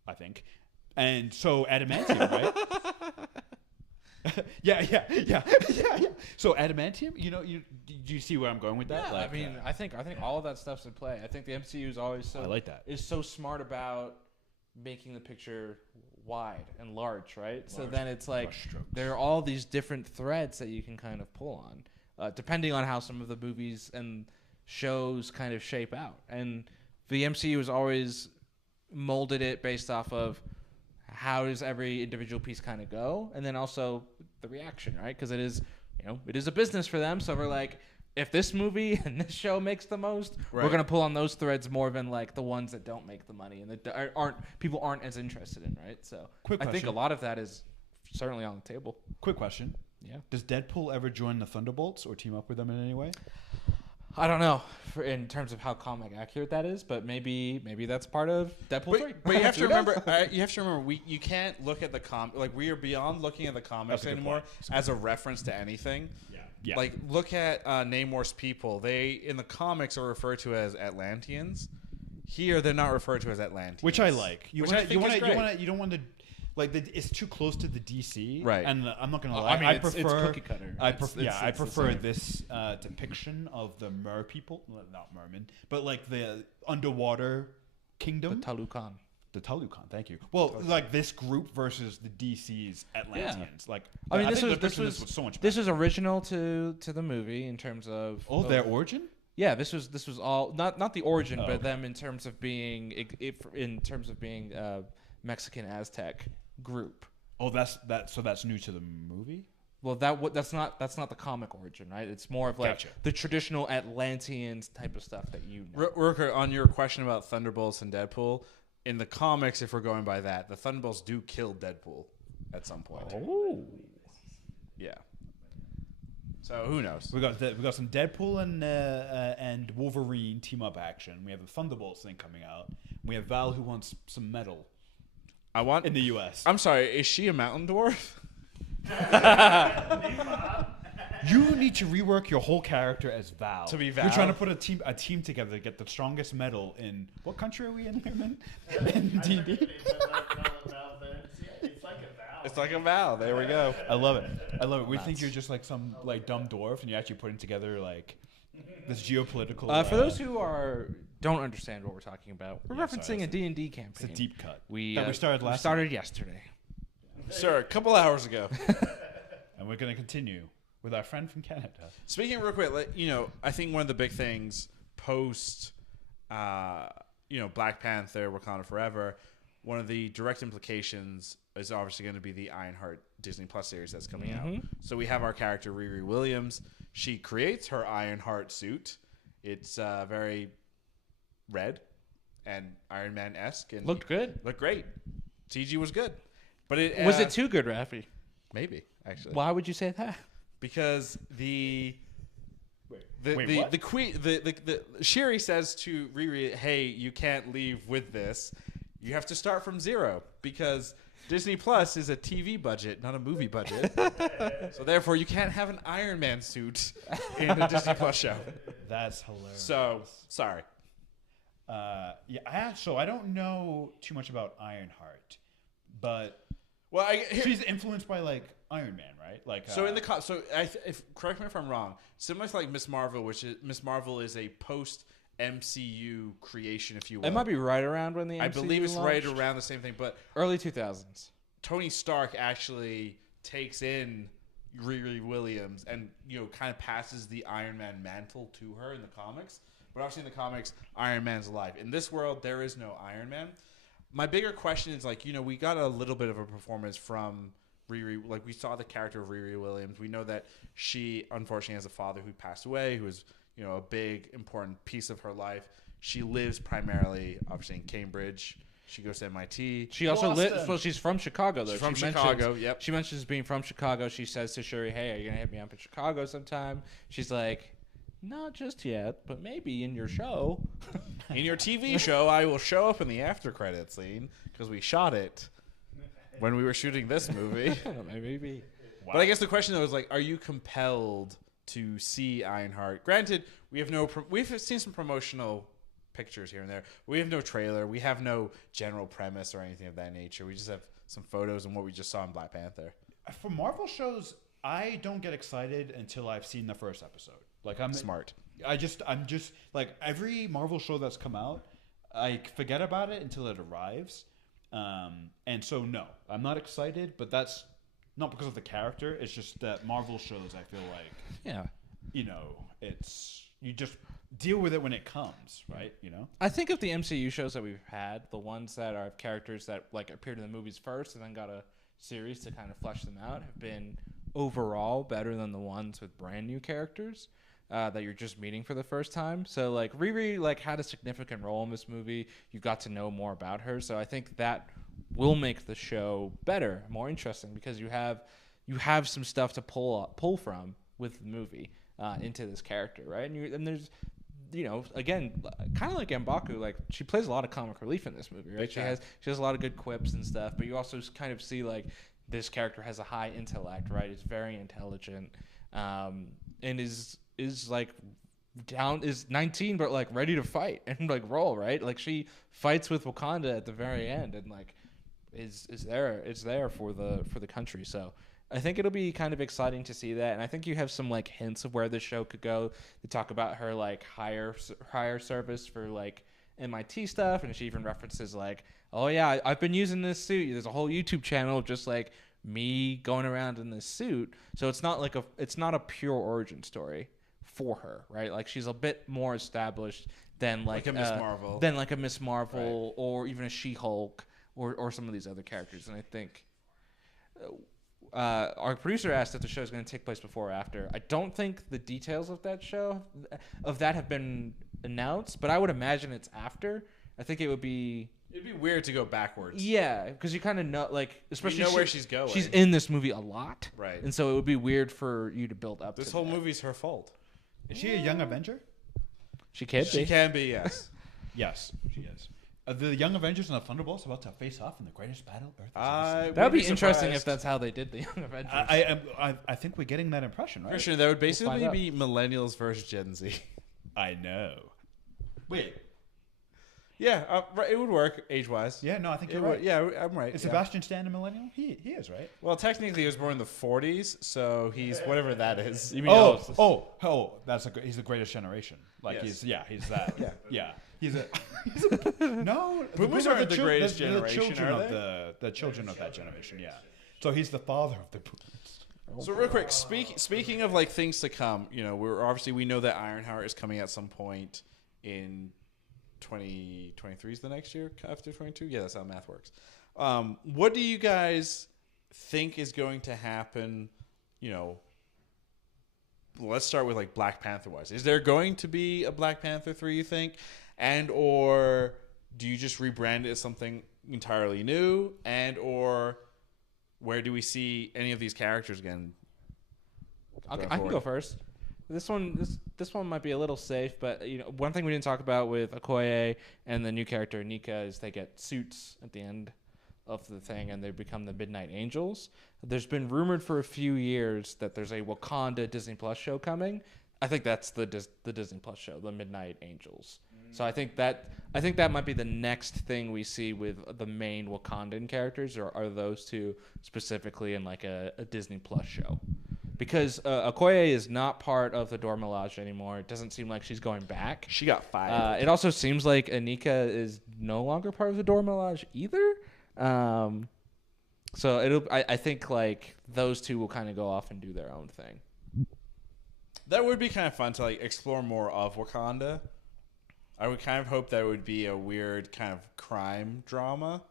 I think, and so adamantium, right? Yeah. So adamantium, do you see where I'm going with that? Yeah, Like, I mean, I think all of that stuff's in play. I think the MCU is always I like that. is so smart about making the picture wide and large, right? So then it's like brushstrokes. there are all these different threads that you can kind of pull on, depending on how some of the movies and shows kind of shape out. And the MCU has always molded it based off of how does every individual piece kind of go, and then also the reaction, right? Because it is a business for them. So we're like, if this movie and this show makes the most, we're gonna pull on those threads more than like the ones that don't make the money and that aren't as interested in, right? So Quick I think a question. lot of that is certainly on the table. Quick question. Yeah. Does Deadpool ever join the Thunderbolts or team up with them in any way? I don't know in terms of how comic accurate that is, but maybe that's part of Deadpool 3. But you have to Who knows? remember, you can't look at the we are beyond looking at the comics That's a good anymore point. as a reference to anything. Yeah. Like, look at Namor's people. They, in the comics, are referred to as Atlanteans. Here, they're not referred to as Atlanteans. Which I like. You Which I think is great. don't want to, like, it's too close to the DC. Right. And I'm not going to Oh, lie. I mean, it's prefer cookie cutter. I It's the prefer same. this depiction of the mer people, well, not mermen, but like the underwater The kingdom. Talukan. The Talukan, thank you. Well, like this group versus the DC's Atlanteans. Like, I mean, think the this picture of was so much this better. was original to the movie in terms of their origin. Yeah, this was all not the origin, but okay. them in terms of being Mexican Aztec group. Oh, that's new to the movie. Well, that's not the comic origin, right? It's more of like Gotcha. the traditional Atlantean type of stuff that you know. Rooker, on your question about Thunderbolts and Deadpool, in the comics, if we're going by that, the Thunderbolts do kill Deadpool at some point. Oh, Yeah. So who knows? We got some Deadpool and Wolverine team up action. We have the Thunderbolts thing coming out. We have Val who wants some metal I want in the U.S. I'm sorry. Is she a mountain dwarf? You need to rework your whole character as Val. To be You're Val? trying to put a team together to get the strongest metal in what country are we in here, man? In D&D. It's like a Val. There we go. I love it. We think you're just like some like dumb dwarf, and you're actually putting together like this geopolitical. for those who don't understand what we're talking about, we're Yeah, referencing sorry, a D&D campaign. it's a deep cut. We started last. We started yesterday. Sir, a couple hours ago. And we're going to continue with our friend from Canada. Speaking real quick, I think one of the big things post, Black Panther, Wakanda Forever, one of the direct implications is obviously going to be the Ironheart Disney Plus series that's coming out. So we have our character Riri Williams. She creates her Ironheart suit. It's very red and Iron Man-esque and Looked good. looked great. CG was good, but Was it too good, Rafi? maybe actually Why would you say that? because the Wait, queen the Shiri says to Riri, "Hey, you can't leave with this. You have to start from zero because Disney Plus is a TV budget, not a movie budget. So therefore, you can't have an Iron Man suit in a Disney Plus show." That's hilarious. So sorry. So I don't know too much about Ironheart, but Well, she's influenced by like Iron Man, right? Like so in the correct me if I'm wrong. Similar to like Miss Marvel is a post MCU creation, if you will. It might be right around when the MCU I believe it's right launched. around the same thing, but Early 2000s. Tony Stark actually takes in Riri Williams and kind of passes the Iron Man mantle to her in the comics. But obviously in the comics, Iron Man's alive. In this world, there is no Iron Man. My bigger question is we got a little bit of a performance from Riri. Like we saw the character of Riri Williams. We know that she unfortunately has a father who passed away, who was a big important piece of her life. She lives primarily obviously in Cambridge. She goes to MIT. She also lives. Boston. Well, she's from Chicago, though. She's from She Chicago, mentions- yep. She mentions being from Chicago. She says to Shuri, "Hey, are you gonna hit me up in Chicago sometime?" She's like, "Not just yet, but maybe in your show." In your TV show, I will show up in the after credit scene because we shot it when we were shooting this movie. Maybe. But I guess the question though is are you compelled to see Ironheart? Granted, we've seen some promotional pictures here and there. We have no trailer. We have no general premise or anything of that nature. We just have some photos and what we just saw in Black Panther. For Marvel shows, I don't get excited until I've seen the first episode. Like I'm Smart. I'm just like every Marvel show that's come out, I forget about it until it arrives. And so no, I'm not excited, but that's not because of the character. It's just that Marvel shows, I feel like, Yeah. it's you just deal with it when it comes, right? I think of the MCU shows that we've had, the ones that are characters that appeared in the movies first and then got a series to kind of flesh them out, have been overall better than the ones with brand new characters that you're just meeting for the first time. So Riri had a significant role in this movie. You got to know more about her. So I think that will make the show better, more interesting, because you have some stuff to pull from with the movie into this character, right? And there's again, kind of like M'Baku, she plays a lot of comic relief in this movie, right? She has a lot of good quips and stuff, but you also kind of see this character has a high intellect, right? Is very intelligent, and is 19 but ready to fight and roll, right? She fights with Wakanda at the very end and is there for the country. So I think it'll be kind of exciting to see that, and I think you have some hints of where the show could go. They talk about her hire service for MIT stuff, and she even references oh yeah, I've been using this suit. There's a whole YouTube channel of just me going around in this suit. So it's not a pure origin story for her, right? She's a bit more established than Like a Miss Marvel. than a Miss Marvel, Right. or even a She-Hulk, or some of these other characters. And I think our producer asked if the show is going to take place before or after. I don't think the details of that have been announced, but I would imagine it's after. I think it would be. It'd be weird to go backwards. Yeah, because you kind of know, like, especially you know where she's going. She's in this movie a lot, right? And so it would be weird for you to build up. This to whole that. movie's her fault. Is she a young Avenger? She can be. She can be, yes. Yes, she is. The Young Avengers and the Thunderbolts about to face off in the greatest battle Earth has ever seen. That would be surprised. interesting if that's how they did the Young Avengers. I think we're getting that impression, right? Christian, that would basically find be millennials versus Gen Z. I know. Wait. Yeah, right, it would work age-wise. Yeah, no, I think It you're would- right. Yeah, I'm right. Is yeah. Sebastian Stan a millennial? He is, right? Well, technically, he was born in the 40s, so he's whatever that is. You mean That's he's the greatest generation. Like Yes. he's that. Yeah. He's a no. Boomers are aren't the greatest the generation, children are of the children of that generation. Yeah. So he's the father of the boomers. So real quick, speaking of like things to come, you know, we know that Ironheart is coming at some point in 2023 is the next year after 22. Yeah, that's how math works. What do you guys think is going to happen? You know, let's start with like Black Panther wise. Is there going to be a Black Panther 3, you think? And or do you just rebrand it as something entirely new? And or where do we see any of these characters again? Okay, I can go first. This one might be a little safe, but you know, one thing we didn't talk about with Okoye and the new character Nika is they get suits at the end of the thing, and they become the Midnight Angels. There's been rumored for a few years that there's a Wakanda Disney Plus show coming. I think that's the Disney Plus show, the Midnight Angels. So I think that might be the next thing we see with the main Wakandan characters, or are those two specifically in like a Disney Plus show. Because Okoye is not part of the Dora Milaje anymore. It doesn't seem like she's going back. She got fired. It also seems like Anika is no longer part of the Dora Milaje either. So I think like those two will kind of go off and do their own thing. That would be kind of fun to like explore more of Wakanda. I would kind of hope that would be a weird kind of crime drama.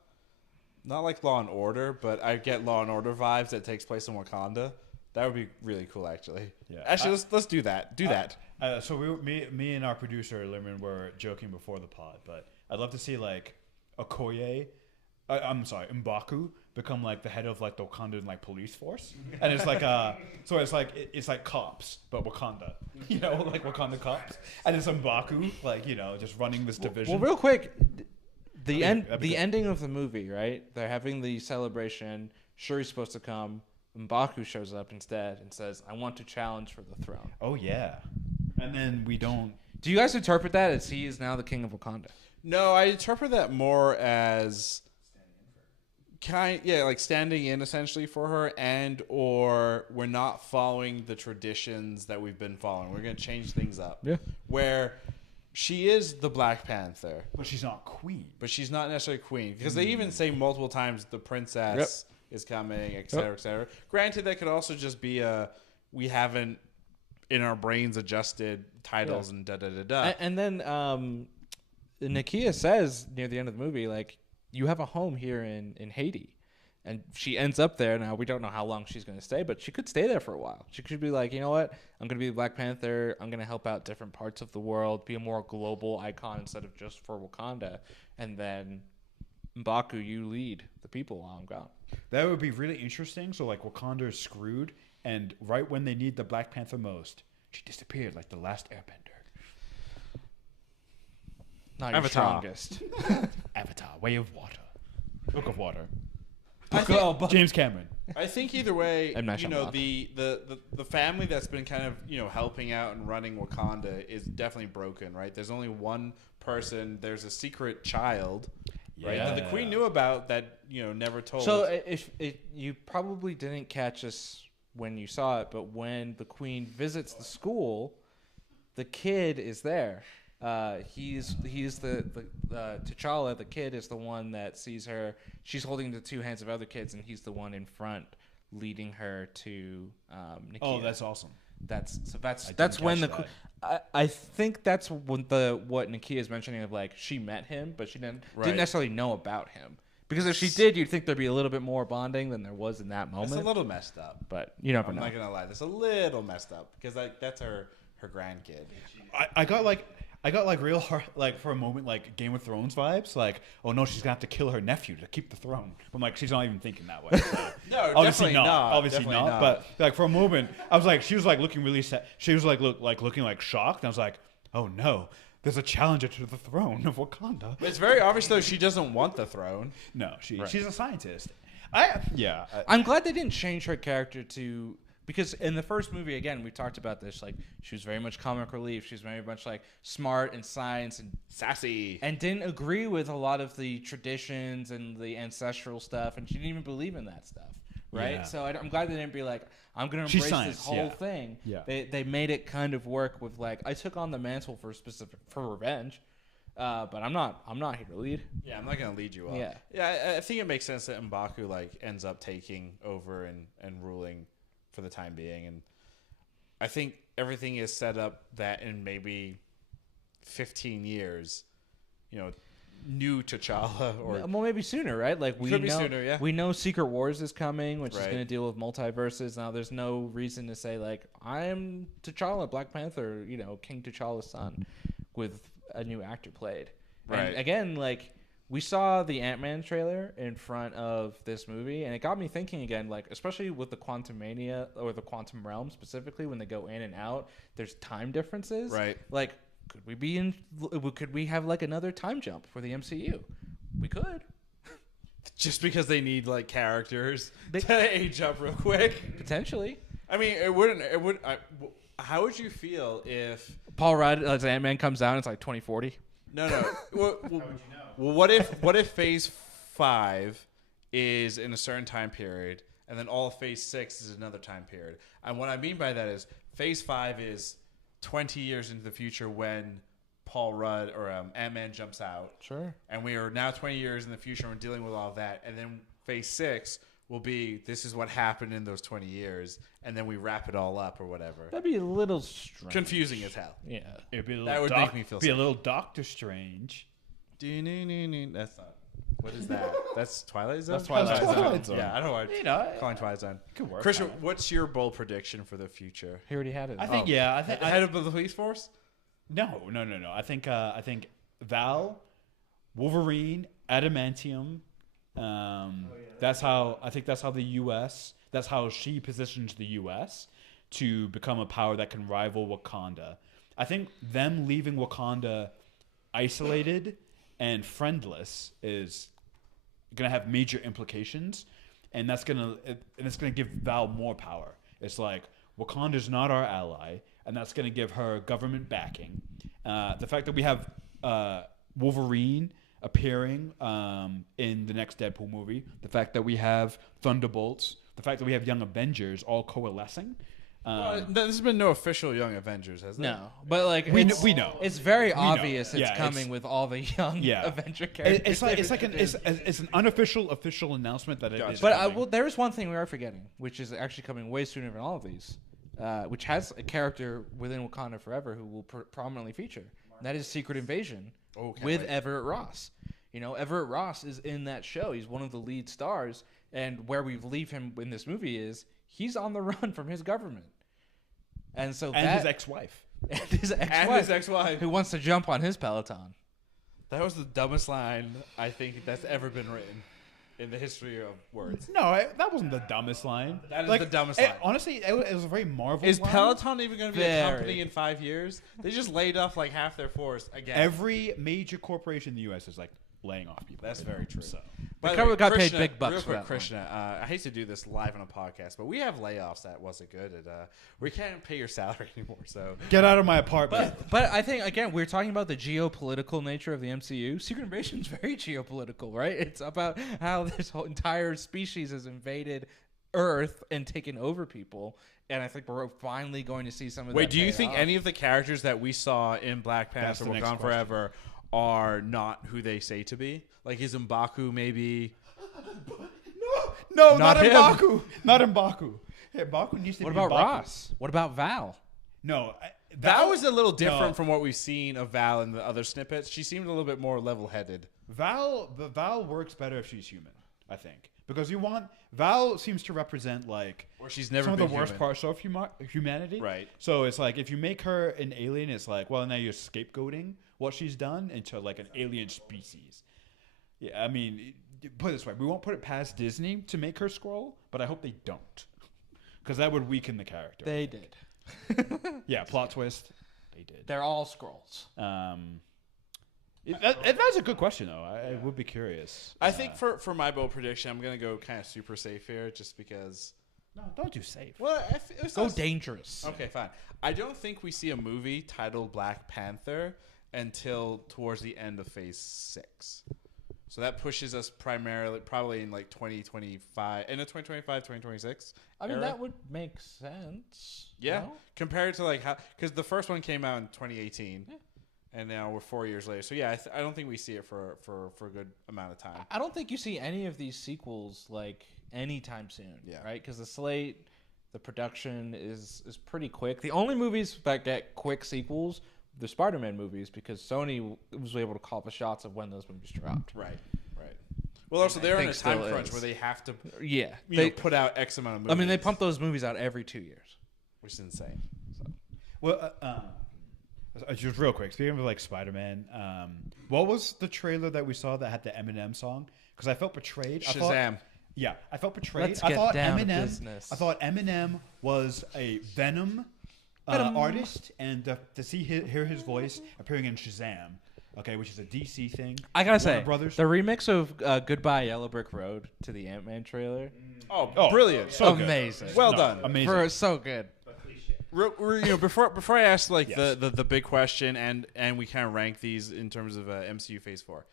Not like Law and Order, but I get Law and Order vibes that takes place in Wakanda. That would be really cool, actually. Yeah. Actually, let's do that. Do that. So me and our producer Lerman were joking before the pod, but I'd love to see like Okoye, M'Baku become like the head of like the Wakandan like police force, and it's like so it's like cops but Wakanda, you know, like Wakanda cops, and it's M'Baku like, you know, just running this division. Well, real quick, the ending of the movie, right? They're having the celebration. Shuri's supposed to come. M'Baku shows up instead and says, "I want to challenge for the throne." Oh yeah, and then we don't. Do you guys interpret that as he is now the king of Wakanda? No, I interpret that more as like standing in essentially for her, and or we're not following the traditions that we've been following. We're going to change things up. Yeah. Where she is the Black Panther, but she's not queen. But she's not necessarily queen, because they even say multiple times the princess is coming, et cetera, et cetera. Granted, that could also just be we haven't in our brains adjusted titles and da-da-da-da. And then Nakia says near the end of the movie, like, you have a home here in Haiti. And she ends up there. Now, we don't know how long she's going to stay, but she could stay there for a while. She could be like, you know what? I'm going to be the Black Panther. I'm going to help out different parts of the world, be a more global icon instead of just for Wakanda. And then, M'Baku, you lead the people while I'm gone. That would be really interesting. So, like, Wakanda is screwed, and right when they need the Black Panther most, she disappeared like the last Airbender. Not your strongest. Avatar, Way of Water. Book of Water. James Cameron. I think either way, you know, the the family that's been kind of, you know, helping out and running Wakanda is definitely broken, right? There's only one person. There's a secret child, right, that the queen knew about that, you know, never told. So if you probably didn't catch this when you saw it, but when the queen visits the school, the kid is there. He's the T'Challa. The kid is the one that sees her. She's holding the two hands of other kids, and he's the one in front leading her to Nakia. Oh, that's awesome. That's when I think that's when what Nakia is mentioning of, like, she met him, but she didn't necessarily know about him, Because if she did, you'd think there'd be a little bit more bonding than there was in that moment. It's a little messed up. But you never I'm know. not gonna lie, that's a little messed up because that's her grandkid. I got real hard, like for a moment, like Game of Thrones vibes. Like, oh no, she's gonna have to kill her nephew to keep the throne. I'm like, she's not even thinking that way. So. No, obviously definitely not. not. Obviously Definitely not. not. But like for a moment, I was like, she was like looking really sad. She was like looking like shocked. And I was like, oh no, there's a challenger to the throne of Wakanda. It's very obvious though she doesn't want the throne. No, Right. she's a scientist. I'm glad they didn't change her character to, because in the first movie, again, we talked about this, like she was very much comic relief. She was very much like smart and science and Sassy. and didn't agree with a lot of the traditions and the ancestral stuff, and she didn't even believe in that stuff, right? Yeah. So I'm glad they didn't be like, I'm gonna She's embrace science, this whole yeah. thing. Yeah. They made it kind of work with like, I took on the mantle for revenge, but I'm not here to lead. Yeah, I'm not gonna lead you up. Yeah. I think it makes sense that M'Baku like ends up taking over and ruling for the time being, and I think everything is set up that in maybe 15 years, new T'Challa or Well, maybe sooner, right? Like we Could be know, sooner, yeah. we know Secret Wars is coming, which is Right. going to deal with multiverses. Now, there's no reason to say like I'm T'Challa, Black Panther, King T'Challa's son, with a new actor played. Right. And again, like we saw the Ant-Man trailer in front of this movie, and it got me thinking again, like especially with the Quantum Mania or the Quantum Realm specifically, when they go in and out, there's time differences. Right. Like, could we have like another time jump for the MCU? We could. just because they need like characters to age up real quick. Potentially. I mean, it wouldn't. How would you feel if? Paul Rudd as Ant-Man comes out and it's like 2040. No. Well, How would you know? well, what if Phase 5 is in a certain time period, and then all of Phase 6 is another time period? And what I mean by that is Phase 5 is 20 years into the future when Paul Rudd or Ant-Man jumps out. Sure. And we are now 20 years in the future and we're dealing with all of that. And then Phase 6 will be, this is what happened in those 20 years. And then we wrap it all up or whatever. That'd be a little strange. Confusing as hell. Yeah. It'd be a little That would make me feel be a sick. little Doctor Strange. That's not. What is that? That's Twilight Zone? That's Twilight Zone. Zone. Yeah, I don't know why You know, calling Twilight Zone. could work. Christian, kinda. what's your bold prediction for the future? He already had it. I think I think Head of the police force? No. I think Val, Wolverine, Adamantium. That's how the U.S. That's how she positions the U.S. to become a power that can rival Wakanda. I think them leaving Wakanda isolated and friendless is gonna have major implications, and it's gonna give Val more power. It's like Wakanda's not our ally, and that's gonna give her government backing. The fact that we have Wolverine appearing in the next Deadpool movie, the fact that we have Thunderbolts, the fact that we have Young Avengers all coalescing. There's been no official Young Avengers, has there? No, but like We it's, know. it's very know. obvious it's Yeah, coming it's- with all the young Yeah. Avenger characters. It's an unofficial official announcement that it Gotcha. is. But coming. there is one thing we are forgetting, which is actually coming way sooner than all of these, which has a character within Wakanda Forever who will prominently feature. And that is Secret Invasion Oh, can't with wait. Everett Ross. Everett Ross is in that show. He's one of the lead stars, and where we leave him in this movie is he's on the run from his government, and so his ex-wife. and his And ex-wife, his ex-wife. who wants to jump on his Peloton. That was the dumbest line I think that's ever been written in the history of words. No, that wasn't the dumbest line. That is the dumbest line. Honestly, it was a very Marvel. Is line. Peloton even going to be a Very. company in 5 years? They just laid off like half their force again. Every major corporation in the U.S. is like laying off people. That's right now, very true. So. By the Cover way, got paid Krishna, big bucks real for quick, that one. Krishna, I hate to do this live on a podcast, but we have layoffs that wasn't good. And, we can't pay your salary anymore. So Get out of my apartment. But I think again we're talking about the geopolitical nature of the MCU. Secret Invasion is very geopolitical, right? It's about how this whole entire species has invaded Earth and taken over people, and I think we're finally going to see some of that. wait, do you pay think off. any of the characters that we saw in Black That's Panther, the next Wakanda question. Forever, are not who they say to be? Like is M'Baku maybe? No, Not not him. M'Baku. Not M'Baku. Hey, M'Baku needs to What be about M'Baku. Ross? What about Val? No, That was a little different No. from what we've seen of Val in the other snippets. She seemed a little bit more level-headed. Val works better if she's human, I think, because Val seems to represent like Or she's never some of been the worst human. parts of humanity. Right. So it's like if you make her an alien, it's like, well, now you're scapegoating what she's done into like an alien species. Yeah, I mean, put it this way, we won't put it past Disney to make her Skrull, but I hope they don't, because that would weaken the character. They did. Yeah, plot twist. They did. They're all scrolls. That's a good question, though. I would be curious. I think for my bold prediction, I'm gonna go kind of super safe here, just because. No, don't do safe. Well, it's Go not- dangerous. Okay, fine. I don't think we see a movie titled Black Panther until towards the end of Phase 6. So that pushes us probably in like 2025, end of 2025, 2026. I mean, era. that would make sense. Yeah, no? compared to like how, because the first one came out in 2018, and now we're 4 years later. So yeah, I don't think we see it for a good amount of time. I don't think you see any of these sequels like anytime soon. Yeah. Right? Because the slate, the production is pretty quick. The only movies that get quick sequels, the Spider-Man movies, because Sony was able to call the shots of when those movies dropped. Right. Well, also they're in a think time still crunch is. where they have to Yeah. they put out X amount of movies. I mean, they pump those movies out every 2 years. which is insane. Well, just real quick, speaking of like Spider-Man, what was the trailer that we saw that had the Eminem song? Because I felt betrayed. Shazam. I felt betrayed. Let's I get thought down to Eminem. business. I thought Eminem was a Venom artist, and to hear his voice appearing in Shazam, okay, which is a DC thing. I gotta say, Warner Brothers. the remix of "Goodbye Yellow Brick Road" to the Ant-Man trailer, Oh, brilliant! so good. amazing. Well done. Amazing. For so good. Before I ask like Yes. the big question and we kind of rank these in terms of MCU Phase 4.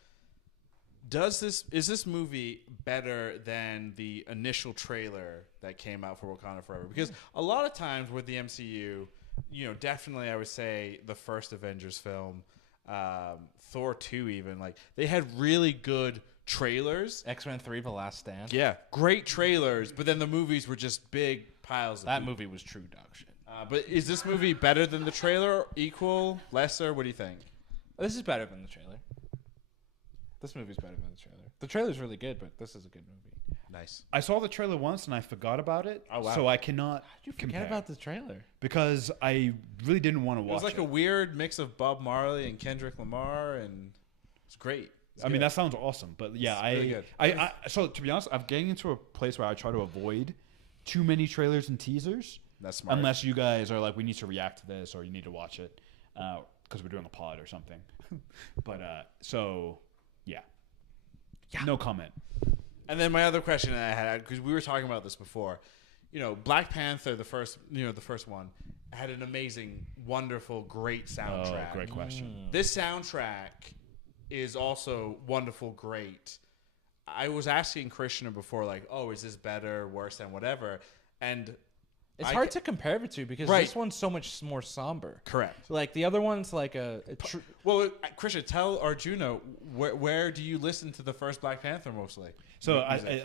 Is this movie better than the initial trailer that came out for Wakanda Forever? Because a lot of times with the MCU, definitely I would say the first Avengers film, Thor 2 even, like they had really good trailers. X-Men 3: The Last Stand. Yeah, great trailers, but then the movies were just big piles of That poop. movie was true dog shit. But is this movie better than the trailer? Equal? Lesser? What do you think? This is better than the trailer. This movie's better than the trailer. The trailer's really good, but this is a good movie. Nice. I saw the trailer once and I forgot about it. Oh, wow. So I cannot How'd you forget compare about the trailer? because I really didn't want to It watch was like a weird mix of Bob Marley and Kendrick Lamar, and it's great. I mean, that sounds awesome, but yeah, It's really good. So to be honest, I'm getting into a place where I try to avoid too many trailers and teasers, That's smart. unless you guys are like, we need to react to this or you need to watch it because we're doing a pod or something. But no comment. And then my other question that I had, because we were talking about this before, Black Panther, the first one, had an amazing, wonderful, great soundtrack. Oh, great question. This soundtrack is also wonderful, great. I was asking Krishna before, like, oh, is this better, worse than whatever? And It's hard to compare the two because Right. this one's so much more somber. correct. Like the other one's like Well, Krishna, tell Arjuna, where do you listen to the first Black Panther mostly? So Music.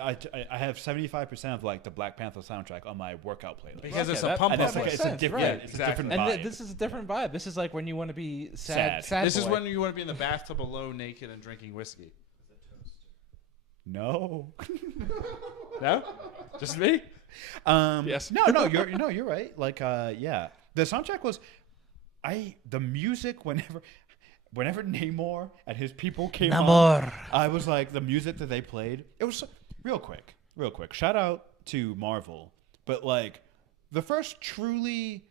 I have 75% of like the Black Panther soundtrack on my workout playlist. Because Okay, it's a that- pump And up. it's, like, makes it's a sense, different, right, it's a exactly. different and vibe. this is a different vibe. This is like when you want to be sad. This is boy. when you want to be in the bathtub alone, naked, and drinking whiskey. No. No, just me. Yes. No, you're right. Like, yeah, the soundtrack was, the music whenever Namor and his people came on, I was like, the music that they played, it was real quick. Shout out to Marvel, but like, the first truly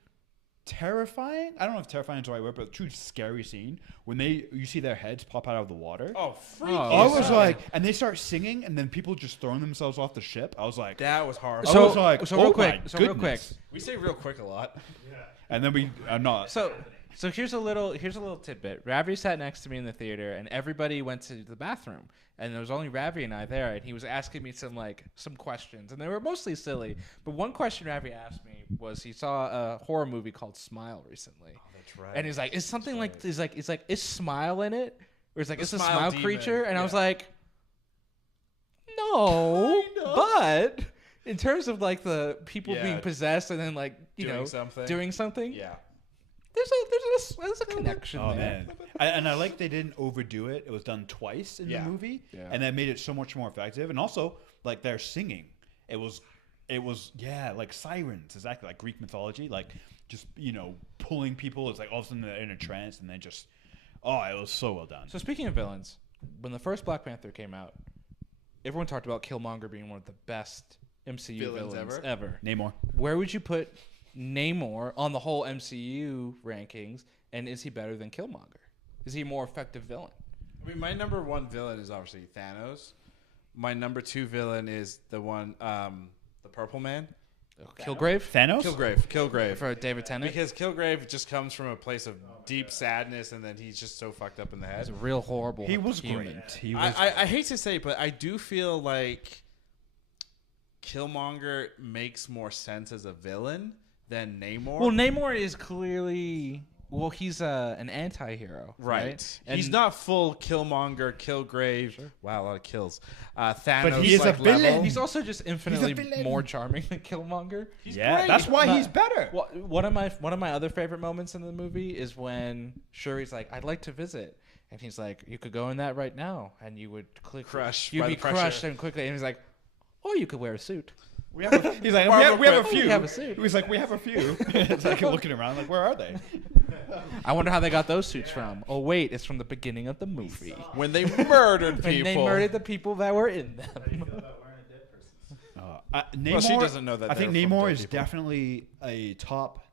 terrifying, I don't know if terrifying is the right word, but true scary scene when you see their heads pop out of the water. Oh, freak! I was like, and they start singing, and then people just throwing themselves off the ship. I was like, that was hard. I was like, so oh real quick. my So real quick. goodness. We say real quick a lot. And then I'm not. So here's a little tidbit. Ravi sat next to me in the theater, and everybody went to the bathroom, and there was only Ravi and I there, and he was asking me some questions, and they were mostly silly. But one question Ravi asked me was he saw a horror movie called Smile recently, That's right. and he's like, "Is something like is Smile in it?" Or it's like, The "Is a Smile Smile demon, creature?" And I was yeah. like, "No, Kind of. but." In terms of like the people Yeah. being possessed and then like Doing something. doing something, Yeah. there's a connection Oh there. man, and I like they didn't overdo it. It was done twice in the movie, and that made it so much more effective. And also, like their singing, it was like sirens, exactly like Greek mythology, like just pulling people. It's like all of a sudden they're in a trance, and then just it was so well done. So speaking of villains, when the first Black Panther came out, everyone talked about Killmonger being one of the best MCU villains ever. Namor. Where would you put Namor on the whole MCU rankings, and is he better than Killmonger? Is he a more effective villain? I mean, my number one villain is obviously Thanos. My number two villain is the one, the Purple Man. Kilgrave? Thanos? Kilgrave. For David Tennant? Because Kilgrave just comes from a place of deep sadness, and then he's just so fucked up in the head. He's a real horrible He was human. great. He was. I hate to say it, but I do feel like Killmonger makes more sense as a villain than Namor. Well, Namor is clearly... Well, he's an anti-hero, right. And He's not full Killmonger, Kilgrave. Sure. Wow, a lot of kills. Thanos, But he is a villain. level. He's also just infinitely more charming than Killmonger. Yeah, that's why he's better. Well, one of my other favorite moments in the movie is when Shuri's like, "I'd like to visit," and he's like, "You could go in that right now, and you would Crush You'd by be the pressure." crushed and quickly." And he's like, "Or you could wear a suit." He's like, we have a few. We have a suit. He's like, we have a few. It's like looking around, like, where are they? I wonder how they got those suits from. Oh wait, it's from the beginning of the movie When they murdered people. when they murdered the people that were in them. How do you feel about wearing a dead person's? Namor, Well, she doesn't know that I think they're from Namor dead is people. definitely a top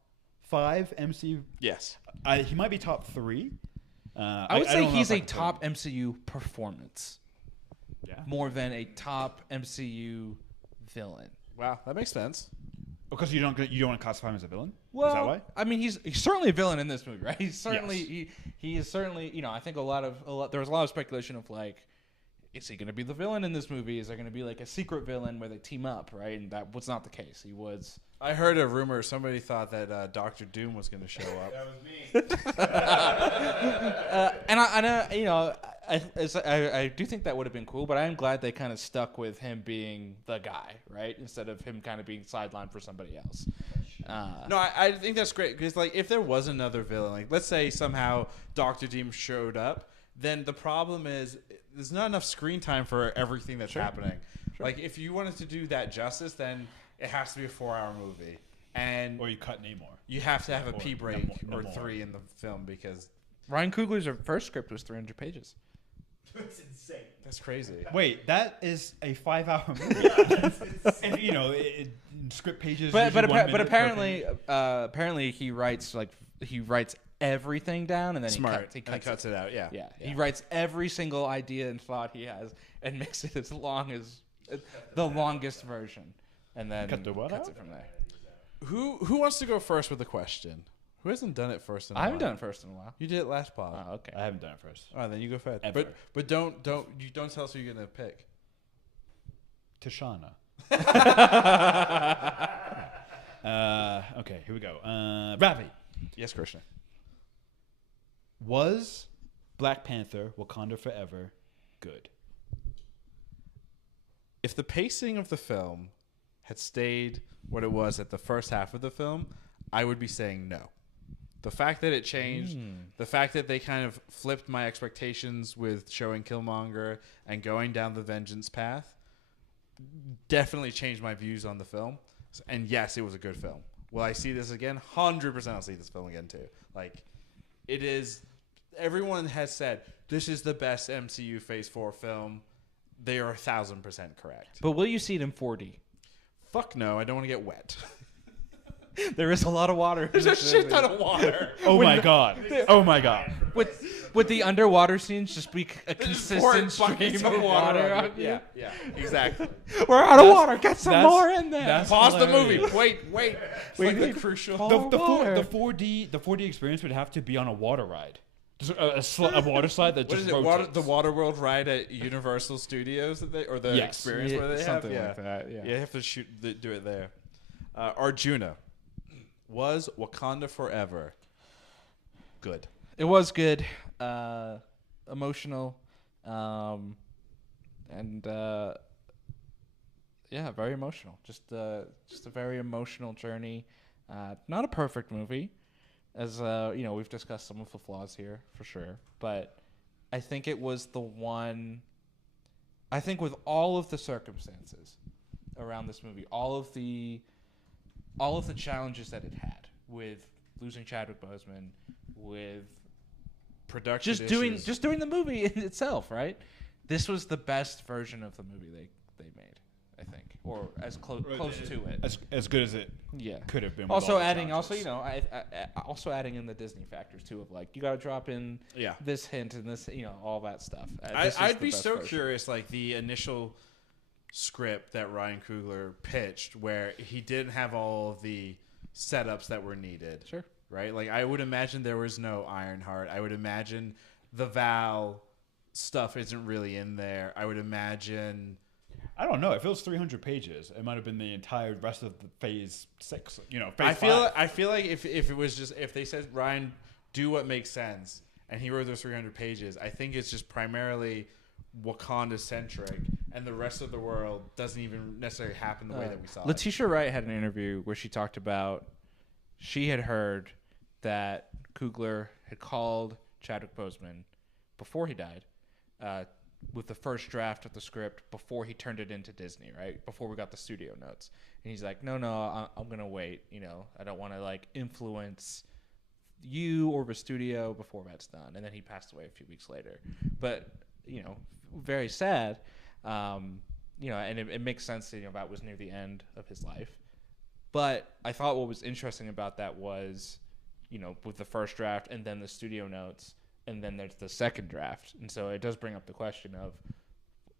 5 MCU. Yes. He might be top 3. I would say don't know he's if I a can put top him. MCU performance Yeah. more than a top MCU villain. Wow, that makes sense. Because you don't want to classify him as a villain. Well, Is that why? I mean, he's certainly a villain in this movie, right? He's certainly Yes. he is certainly, I think there was a lot of speculation of like, is he going to be the villain in this movie? Is there going to be like a secret villain where they team up, right? And that was not the case. He was. I heard a rumor. Somebody thought that Doctor Doom was going to show up. That was me. And I do think that would have been cool, but I am glad they kind of stuck with him being the guy, right? Instead of him kind of being sidelined for somebody else. No, I think that's great because, like, if there was another villain, like, let's say somehow Doctor Doom showed up, then the problem is there's not enough screen time for everything that's happening. Like, if you wanted to do that justice, then it has to be a 4-hour movie, and Or you cut Namor. you have to have a Or pee break no or more. 3 in the film because Ryan Coogler's first script was 300 pages. It's insane. that's crazy. Wait, that is a 5-hour movie. And, script pages. But usually 1 minute per apparently page. apparently he writes everything down and then Smart. he And cuts it out. Yeah. Yeah, he writes every single idea and thought he has and makes it as long as the longest version, and then Cut the what cuts out? it from there. Who wants to go first with the question? Who hasn't done it first? In a I haven't while? done it first in a while. You did it last pod. Oh, okay. I haven't done it first. All right, then you go first. Ever. But don't tell us who you're gonna pick. Tashana. Okay, here we go. Ravi. Yes, Krishna. Was Black Panther Wakanda Forever good? If the pacing of the film had stayed what it was at the first half of the film, I would be saying no. The fact that it changed, the fact that they kind of flipped my expectations with showing Killmonger and going down the vengeance path, definitely changed my views on the film. And yes, it was a good film. Will I see this again? 100% I'll see this film again too. Like, it is. Everyone has said this is the best MCU Phase 4 film. They are 1,000% correct. But will you see it in 4D? Fuck no, I don't want to get wet. There is a lot of water. There's a shit ton of water. Oh my god. Oh my god. Would the underwater scenes just be a consistent stream of water on you? Yeah, exactly. We're out of water. Get some more in there. that's Pause the movie. hilarious. Wait. It's like the crucial. The water. 4D experience would have to be on a water ride. Just a water slide that What just is it? rotates. The Waterworld ride at Universal Studios, or the Yes. experience Yeah, where they something have, like that, yeah. you have to do it there. Arjuna, was Wakanda Forever good? It was good, emotional, and yeah, very emotional. Just a very emotional journey. Not a perfect movie, as we've discussed some of the flaws here for sure, but I think it was the one. I think with all of the circumstances around this movie, all of the challenges that it had with losing Chadwick Boseman, with Production just issues. doing the movie in itself, right? This was the best version of the movie they made, I think, or as close to it. As good as it Yeah. could have been. With Also all the adding, challenges. also adding in the Disney factors too of like you got to drop in Yeah. this hint and this, all that stuff. This is I'd the be best so version. curious, like the initial script that Ryan Coogler pitched, where he didn't have all of the setups that were needed. Sure. Right? Like, I would imagine there was no Ironheart. I would imagine the Val stuff isn't really in there. I would imagine... I don't know. If it was 300 pages, it might have been the entire rest of the phase 6. Phase I 5. feel like if it was just... If they said, Ryan, do what makes sense, and he wrote those 300 pages, I think it's just primarily Wakanda-centric, and the rest of the world doesn't even necessarily happen the way that we saw it. Letitia Wright had an interview where she talked about she had heard that Coogler had called Chadwick Boseman before he died with the first draft of the script before he turned it into Disney, right? Before we got the studio notes. And he's like, no, I'm going to wait. I don't want to like influence you or the studio before that's done. And then he passed away a few weeks later. But, very sad. And it makes sense that, that was near the end of his life. But I thought what was interesting about that was, with the first draft and then the studio notes, and then there's the second draft. And so it does bring up the question of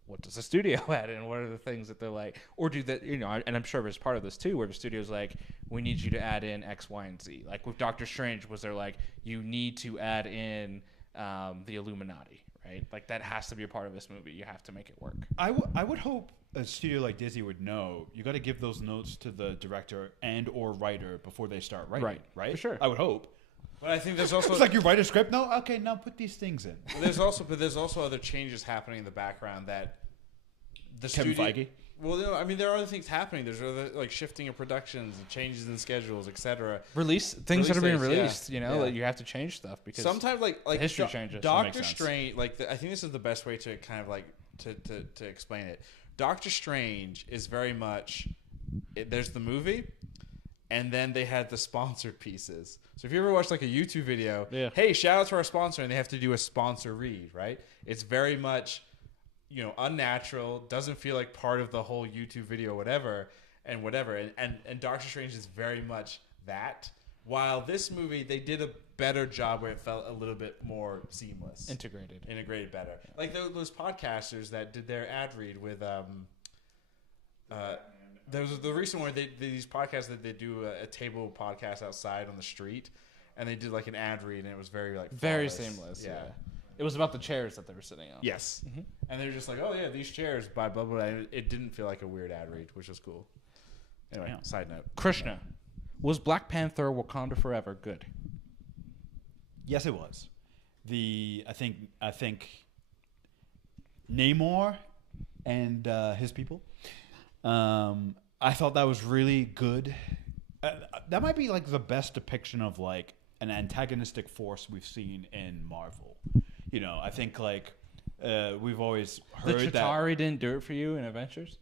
what does the studio add in? What are the things that they're like, or do that, and I'm sure there's part of this too, where the studio's like, we need you to add in X, Y, and Z. Like with Doctor Strange, was there like, you need to add in the Illuminati, right? Like that has to be a part of this movie. You have to make it work. I would hope a studio like Disney would know you got to give those notes to the director and or writer before they start writing. Right? For sure. I would hope. But I think there's also... It's like you write a script. No, okay, now put these things in. There's also other changes happening in the background that the Kevin studio... Feige? Well, there are other things happening. There's other like shifting of productions, and changes in schedules, etc. Things that are being Release dates, released, yeah. like you have to change stuff because Sometimes like history changes. Doctor Strange, I think this is the best way to kind of like to explain it. Doctor Strange is very much there's the movie, and then they had the sponsored pieces. So if you ever watch like a YouTube video, hey, shout out to our sponsor, and they have to do a sponsor read, right? It's very much, unnatural, doesn't feel like part of the whole YouTube video, whatever. And Doctor Strange is very much that. While this movie, they did a better job where it felt a little bit more seamless. Integrated better. Like those podcasters that did their ad read with... there was the recent one. These podcasts that they do a table podcast outside on the street, and they did like an ad read, and it was very like very flawless. seamless. Yeah, it was about the chairs that they were sitting on. Yes, and they're just like, oh yeah, these chairs by blah blah. Blah. It didn't feel like a weird ad read, which was cool. Anyway, side note. Krishna, was Black Panther Wakanda Forever good? Yes, it was. I think Namor and his people. I thought that was really good. That might be like the best depiction of like an antagonistic force we've seen in Marvel. I think like we've always heard the Chitauri didn't do it for you in Avengers.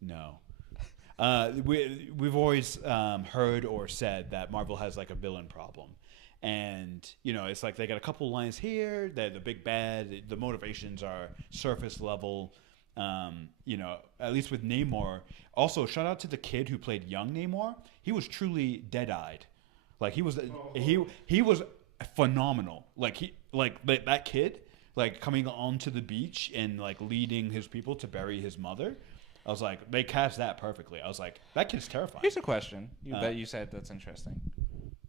No. We've always heard or said that Marvel has like a villain problem. And, it's like they got a couple lines here. They're the big bad. The motivations are surface level. At least with Namor. Also, shout out to the kid who played young Namor. He was truly dead-eyed. Like he was phenomenal. That kid, like coming onto the beach and like leading his people to bury his mother. I was like, they cast that perfectly. I was like, that kid's terrifying. Here's a question that you said that's interesting.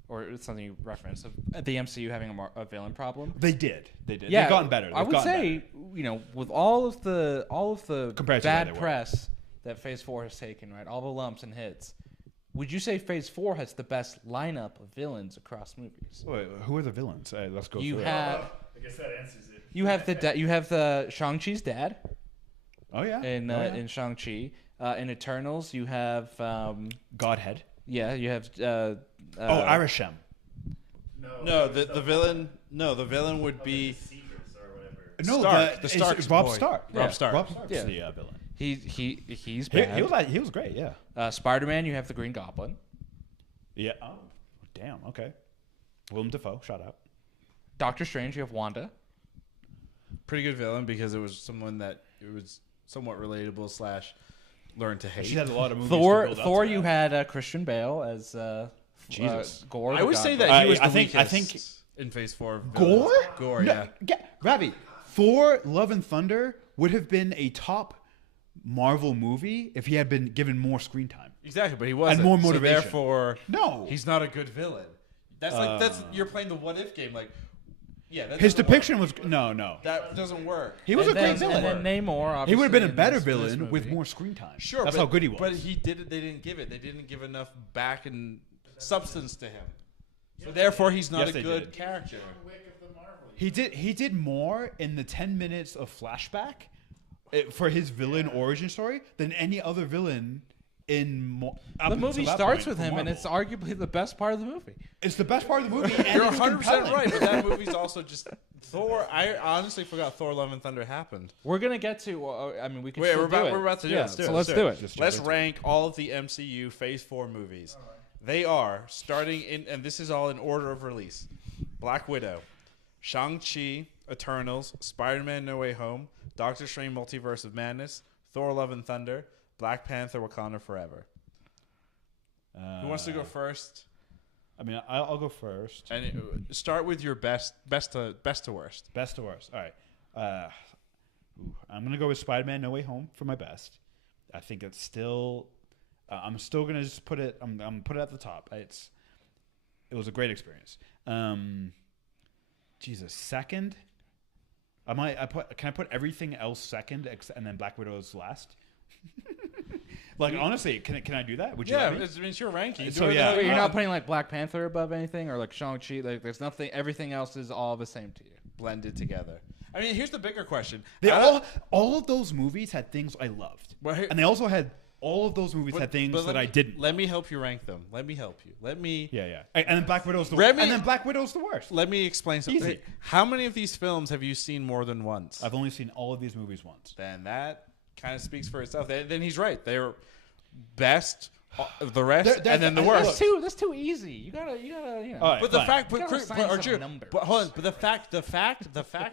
Or it's something you referenced of the MCU having a villain problem. They did. Yeah, They've gotten better. I would say, with all of the bad press that Phase 4 has taken, right, all the lumps and hits, would you say Phase 4 has the best lineup of villains across movies? Wait, who are the villains? Let's go You through have. I guess that answers it. You have the Shang-Chi's dad. Oh yeah. In Shang-Chi, in Eternals, you have Godhead. Yeah, you have. Arishem. No, the villain. No, the villain would be Secrets or whatever. No, Stark, the it's Stark's Rob boy. Stark. Rob Stark. Rob Stark's Yeah. the villain. He's He, bad. he was great. Yeah. Spider-Man, you have the Green Goblin. Yeah. Oh, damn. Okay. Willem Dafoe. Shout out. Doctor Strange, you have Wanda. pretty good villain because it was someone that it was somewhat relatable / learn to hate. She had a lot of movies. Thor, to build up Thor, to you that. had Christian Bale as Jesus. Gore. I the would say God- that he was I the think- weakest I think- in Phase 4. of Gore. villains. Gore, yeah. Ravi, Thor: Love and Thunder would have been a top Marvel movie if he had been given more screen time. Exactly, but he wasn't. more So motivation. therefore, No. he's not a good villain. That's like you're playing the what if game. Like, yeah, that His doesn't depiction work. was no. That doesn't work. He was a and great then, villain. And then Namor, He would have been a obviously, better in this villain with movie. more screen time. Sure, that's but, how good he was. But he did it. They didn't give it. They didn't give enough back and substance to him. So therefore, he's not Yes, a they good did. character. He did more in the 10 minutes of flashback for his villain origin story than any other villain in The movie starts with him, and it's arguably the best part of the movie. It's the best part of the movie. And You're it's 100% compelling. right, but that movie's also just Thor. I honestly forgot Thor: Love and Thunder happened. We're gonna get to. I mean, we can. Wait, still we're about, do it. we're about to do yeah, it. Let's do so it. let's do it. Just Let's jump into rank all of the MCU Phase 4 movies. They are starting in, and this is all in order of release: Black Widow, Shang-Chi, Eternals, Spider-Man: No Way Home, Doctor Strange: Multiverse of Madness, Thor: Love and Thunder, Black Panther: Wakanda Forever. Who wants to go first? I mean, I'll go first. And start with your best to worst. Best to worst. All right. I'm gonna go with Spider-Man: No Way Home for my best. I think it's still. I'm still gonna just put it. I'm gonna put it at the top. It was a great experience. Jesus, second. Can I put everything else second and then Black Widow's last? Like honestly, can I do that? Would you? Yeah, let me? it's your ranking. So, Do it yeah. that Wait, way. you're not putting like Black Panther above anything, or like Shang-Chi. Like, there's nothing. Everything else is all the same to you. Blended together. I mean, here's the bigger question. They Out of- all of those movies had things I loved, Well, here- and they also had all of those movies had things but that let I me- didn't. Let me help you rank them. Let me help you. Let me Yeah. And then Black Widow's the Remy- and then Black Widow's the worst. let me explain something. Easy. How many of these films have you seen more than once? I've only seen all of these movies once. Then that kind of speaks for itself. Then he's right. They're best, the rest, They're- and then the and worst. That's too easy. You gotta, you know. All right, But the fine. fact, You gotta assign some Arjun, numbers. but hold on. But the fact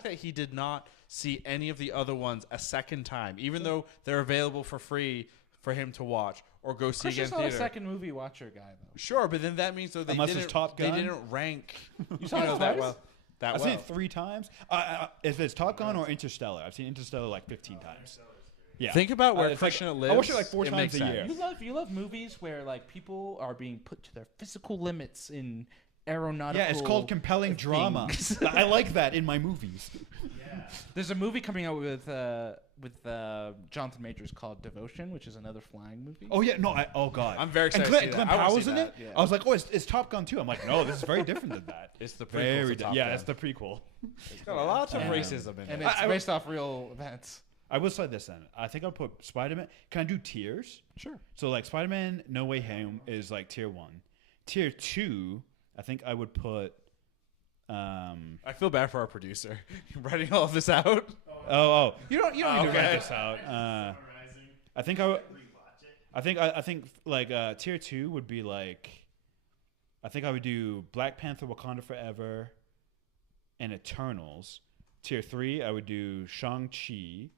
that he did not see any of the other ones a second time, even though they're available for free for him to watch or go see again Christian's in not a theater. second movie watcher guy though. Sure, but then that means though they Unless it's didn't. Top They Gun. didn't rank. You saw it that twice? well. That I've well. seen it 3 times. If it's Top Gun or Interstellar, I've seen Interstellar like 15 times. Yeah. Think about where It's like- Krishna I lives. watch it like 4 it times makes a year. sense. You love movies where like people are being put to their physical limits in aeronautical. Yeah, it's called compelling drama. I like that in my movies. There's a movie coming out with Jonathan Majors called Devotion, which is another flying movie. Oh yeah, no, oh god, I'm very excited And to see Glenn that. I wanna Powell's see in that, it. yeah. I was like, oh, it's Top Gun too. I'm like, no, this is very different than that. It's the prequel Very to Top yeah, Gun. it's the prequel. It's got a lot of And- racism in and it. it's I- based off real events. I will say this then. I think I'll put Spider-Man. Can I do tiers? Sure. So like Spider-Man: No Way Home is like tier 1. Tier 2, I think I would put. I feel bad for our producer writing all of this out. You don't need to Okay. write this out. I think I would. I think like tier 2 would be like. I think I would do Black Panther: Wakanda Forever, and Eternals. Tier 3, I would do Shang-Chi.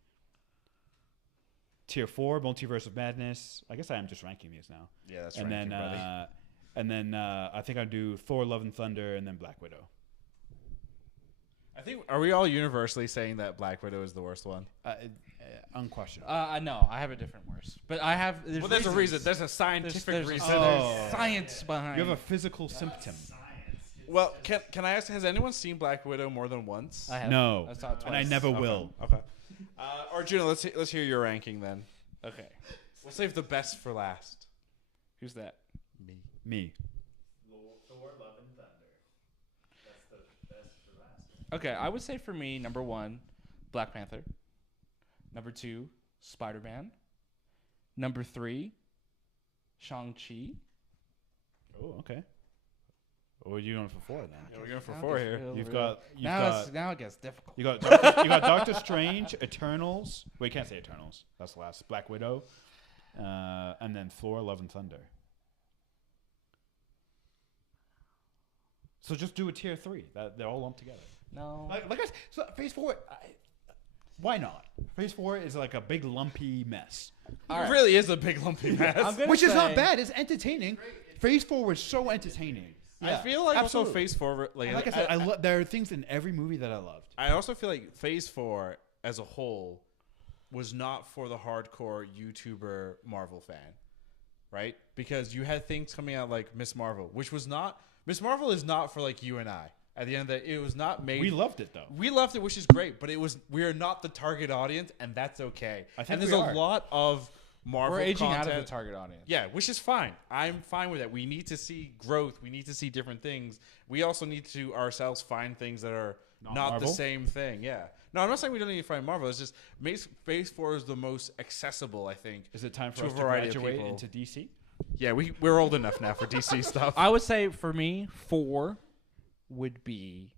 Tier 4, Multiverse of Madness. I guess I am just ranking these now. Yeah, that's And ranking, then, buddy. I think I'd do Thor: Love and Thunder, and then Black Widow. I think are we all universally saying that Black Widow is the worst one? Unquestionable. No, I have a different worse, but I have. Well, there's a reasons. reason. There's a scientific There's reason. science behind. You have a physical symptom. Well, can I ask? Has anyone seen Black Widow more than once? I have. No, I saw it and I twice. never Okay. will. Okay. Arjuna, let's hear your ranking then. Okay. We'll save the best for last. Who's that? Me. Thor: Love and Thunder. That's the best for last. Okay, I would say for me, number 1, Black Panther. Number 2, Spider-Man. Number 3, Shang-Chi. Oh, okay. What are you going for 4 then? Yeah, we're going for 4 here. Now it gets difficult. You got Doctor Strange, Eternals. Well, you can't say Eternals. That's the last. Black Widow, and then Thor: Love and Thunder. So just do a tier 3. They're all lumped together. No. Like I said, so Phase 4. Why not? Phase 4 is like a big lumpy mess, It really is a big lumpy mess. which is not bad. It's entertaining. Phase 4 was so entertaining. I feel like absolutely. also Phase 4, Like I said, there are things in every movie that I loved. I also feel like Phase 4 as a whole was not for the hardcore YouTuber Marvel fan, right? Because you had things coming out like Miss Marvel, which was not... Miss Marvel is not for like you and I. At the end of the day, it was not made... We loved it, though. We loved it, which is great, but we are not the target audience, and that's okay. I think and there's we a are. lot of Marvel We're aging content. out of the target audience. Yeah, which is fine. I'm fine with that. We need to see growth. We need to see different things. We also need to ourselves find things that are not the Marvel? same thing. Yeah. No, I'm not saying we don't need to find Marvel. It's just Phase 4 is the most accessible, I think. Is it time for To a us to variety of graduate people. into DC? Yeah, we're old enough now for DC stuff. I would say for me, 4 would be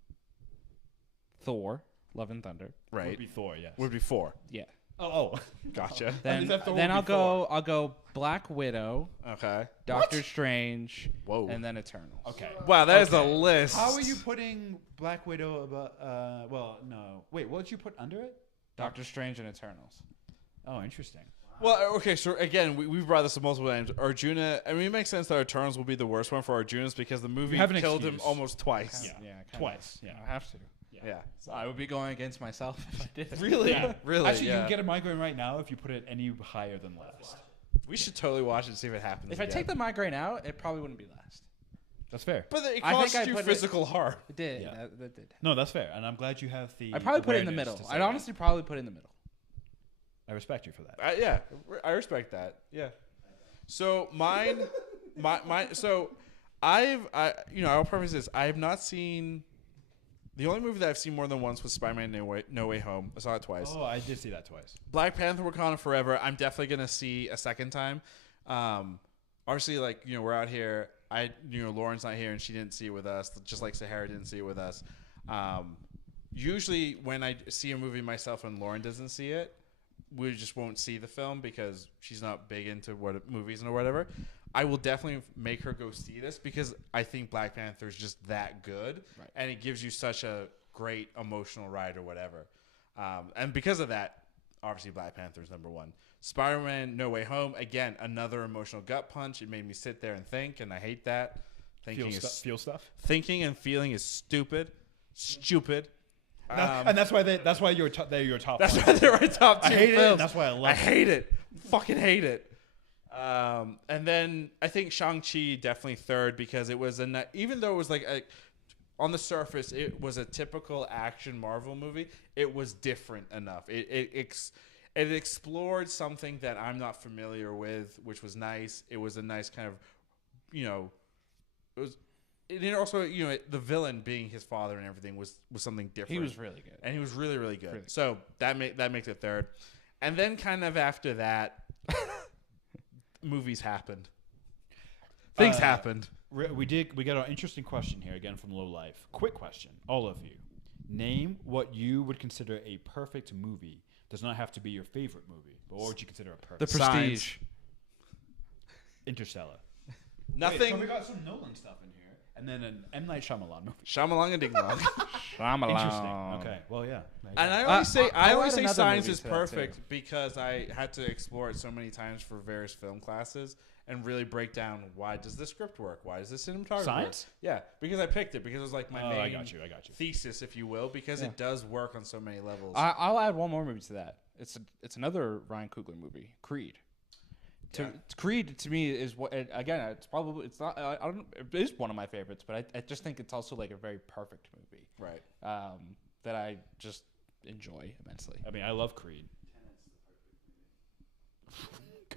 Thor: Love and Thunder. Right. Would be Thor, yes. Would be 4. Yeah. Oh. Gotcha. Then that Thor then would I'll be go I'll go Black Widow, Okay. Doctor Strange, Whoa. and then Eternals. Okay. Wow, that is a Okay. list. How are you putting Black Widow above... well, no. Wait, what did you put under it? Doctor Strange and Eternals. Oh, interesting. Well, okay, so again, we've brought this up multiple times. Arjuna, I mean, it makes sense that Eternals will be the worst one for Arjuna's because the movie have an killed him excuse. almost twice. Yeah. Kinda. Twice, yeah. I have to. Yeah. So I would be going against myself if I did. Really? Yeah. Really? Actually, yeah. you get a migraine right now if you put it any higher than last. We should totally watch it and see if it happens. If I take the migraine out, it probably wouldn't be last. That's fair. But it I think costs I you put it- physical harm. It did. Yeah. That did. No, that's fair. And I'm glad you have the I'd probably put it in the awareness middle. to say I'd that. honestly probably put it in the middle. I respect you for that. Yeah, I respect that. Yeah. So so I'll preface this. I have not seen. The only movie that I've seen more than once was Spider-Man: No Way Home. I saw it twice. Oh, I did see that twice. Black Panther: Wakanda Forever. I'm definitely gonna see a second time. Obviously, like we're out here. Lauren's not here and she didn't see it with us. Just like Sahara didn't see it with us. Usually, when I see a movie myself and Lauren doesn't see it, we just won't see the film because she's not big into movies and whatever. I will definitely make her go see this because I think Black Panther is just that good, Right. and it gives you such a great emotional ride or whatever. And because of that, obviously Black Panther is number 1. Spider-Man: No Way Home, again, another emotional gut punch. It made me sit there and think, and I hate that. Feel stuff. Thinking and feeling is stupid. And that's why they're your top. They're your top. That's ones. why they're my top 2 I hate it. films. And that's why I love I it. hate it. Fucking hate it. And then I think Shang-Chi definitely 3rd because it was even though it was like on the surface it was a typical action Marvel movie, it was different enough. It explored something that I'm not familiar with, which was nice. It was a nice kind of, it was. And also, the villain being his father and everything was something different. He was really good. And he was really, really good. Really. So that makes it 3rd. And then kind of after that, movies happened. Things happened. We got an interesting question here again from Low Life. Quick question, all of you. Name what you would consider a perfect movie. Does not have to be your favorite movie, but what would you consider a perfect? The Prestige. Interstellar. Nothing. Wait, so we got some Nolan stuff in here, and then an M. Night Shyamalan movie. Shyamalan and Ding Dong. Interesting. Okay. Well, yeah. And I always say I'll add another science movie is to that, perfect too. because I had to explore it so many times for various film classes and really break down why does the script work? Why does the cinematography Science? work? Yeah, because I picked it because it was like my main I got you. thesis, if you will, because it does work on so many levels. I'll add one more movie to that. It's another Ryan Coogler movie, Creed. Creed to me is what again. It's not. I don't. It is one of my favorites, but I just think it's also like a very perfect movie. Right. That I just enjoy immensely. I mean, I love Creed.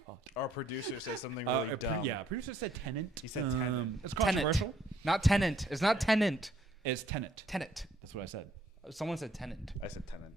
God. Our producer says something really dumb. Producer said Tenant. He said Tenant. It's controversial. Not Tenant. It's not Tenant. It's Tenet. Tenet. That's what I said. Someone said Tenant. I said Tenant.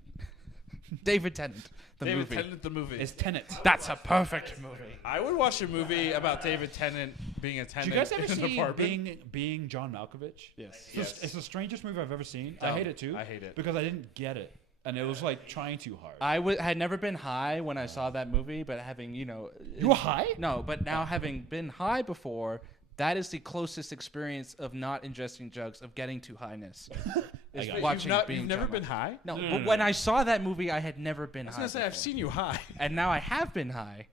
David Tennant, the David movie. Tennant, the movie. It's Tenet. That's a perfect movie. I would watch a movie about David Tennant being a Did tenant you guys ever in an see apartment. being John Malkovich? Yes. It's the strangest movie I've ever seen. I Oh, hate it too. I hate it. because I didn't get it, and it was like trying too hard. Had never been high when I saw that movie, but having You were high? No, but now having been high before, that is the closest experience of not ingesting drugs of getting to highness. Is got it. watching You've being never John been Malkovich. high? No, No, but when I saw that movie, I had never been I was high. gonna say I've before. seen you high. And now I have been high.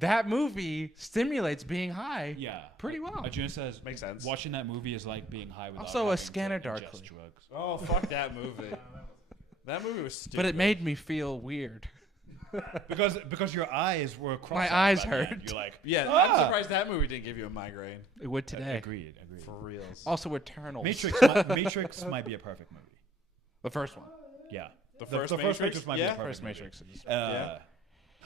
That movie stimulates being high. Yeah, Pretty well. Arjuna says Makes sense. Watching that movie is like being high without Also a having Scanner to ingest Darkly. drugs. Oh fuck that movie. That movie was stupid. But it made me feel weird. Because your eyes were crossed. My eyes by the end. hurt. You're like, Yeah, Ah! I'm surprised that movie didn't give you a migraine. It would today. agreed. For reals. Also, Eternals. Matrix might be a perfect movie. The first one. Yeah, The first Matrix? Matrix might Yeah. be a perfect First movie. Matrix. Is, Yeah.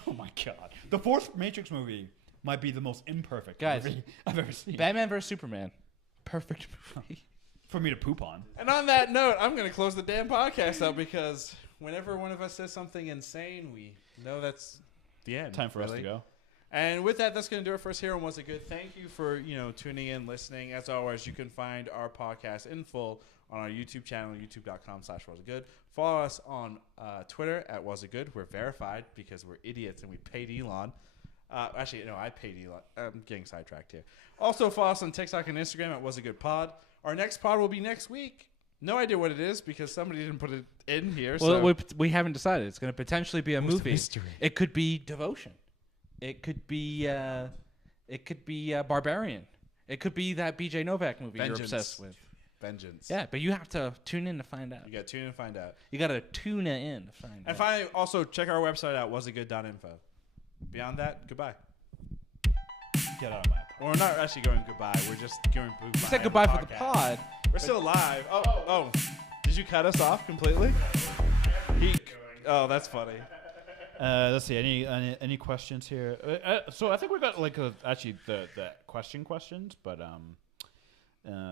Oh my god, the fourth Matrix movie might be the most imperfect Guys, movie I've ever seen. Batman vs Superman. Perfect movie. For me to poop on. And on that note, I'm going to close the damn podcast out because whenever one of us says something insane, we know that's the end. Time for us to really. go. And with that, that's going to do it for us here on Was It Good. Thank you for, tuning in, listening. As always, you can find our podcast in full on our YouTube channel, youtube.com/wasitgood. Follow us on Twitter at wasitgood. We're verified because we're idiots and we paid Elon. Actually, no, I paid Elon. I'm getting sidetracked here. Also, follow us on TikTok and Instagram at wasitgoodpod. Our next pod will be next week. No idea what it is because somebody didn't put it in here. Well, so we haven't decided. It's going to potentially be a What's the movie. mystery? It could be Devotion. It could be Barbarian. It could be that BJ Novak movie Vengeance. you're obsessed with. Vengeance. Yeah, but you have to tune in to find out. You got to tune in and find out. You got to tune in to find And out. finally, also check our website out, wasitgood.info. Beyond that, goodbye. Get out of my. Well, we're not actually going goodbye. We're just going goodbye. You said goodbye for the pod. We're still live. Oh. Did you cut us off completely? Oh, that's funny. Let's see. Any questions here? So I think we got actually the questions, but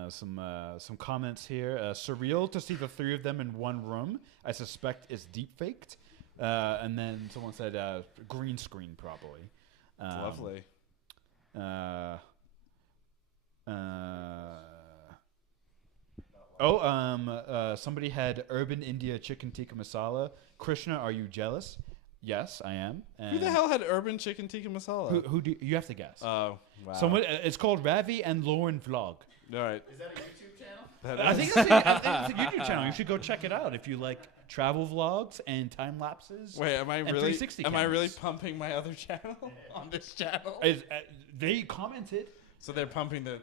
some comments here. Surreal to see the three of them in one room. I suspect is deep faked. And then someone said green screen probably. Lovely. Somebody had Urban India Chicken Tikka Masala. Krishna, are you jealous? Yes, I am. Who the hell had urban chicken tikka masala? Who do you have to guess? Oh, wow. Someone. It's called Ravi and Lauren Vlog. All right. Is that a YouTube channel? I think it's a YouTube channel. You should go check it out if you like travel vlogs and time lapses. Wait, am I and really? 360 Am I really cameras. pumping my other channel on this channel? They commented. So they're pumping the.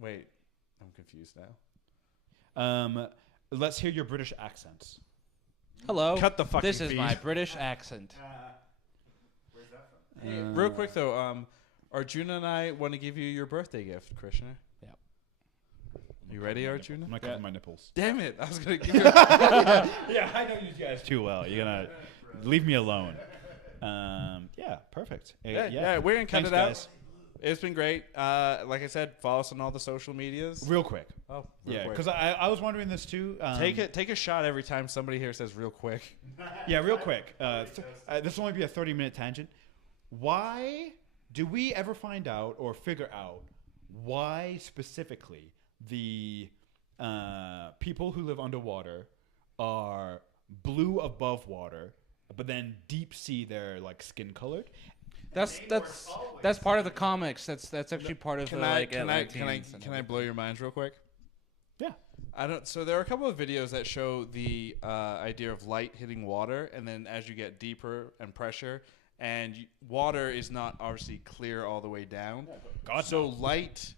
Wait, I'm confused now. Let's hear your British accents. Hello. Cut the fucking This is feed. my British accent. Where's that from? Real quick though, Arjuna and I want to give you your birthday gift, Krishna. Yeah. You ready, Arjuna? I'm not covering my nipples. Damn it! I was gonna give you. Yeah, I know you guys too well. You're gonna leave me alone. Yeah, perfect. Yeah, we're gonna cut Thanks, it out. guys. It's been great. Like I said, follow us on all the social medias. Real quick. Oh, Yeah, because I was wondering this too. take a shot every time somebody here says "real quick." Yeah, real quick. This will only be a 30-minute tangent. Why do we ever find out or figure out why specifically the people who live underwater are blue above water, but then deep sea they're like skin colored? That's part of the comics. That's actually part of Can the I can Atlanteans and I blow your minds real quick? Yeah. I don't. So there are a couple of videos that show the idea of light hitting water, and then as you get deeper and pressure, and water is not obviously clear all the way down. God, so light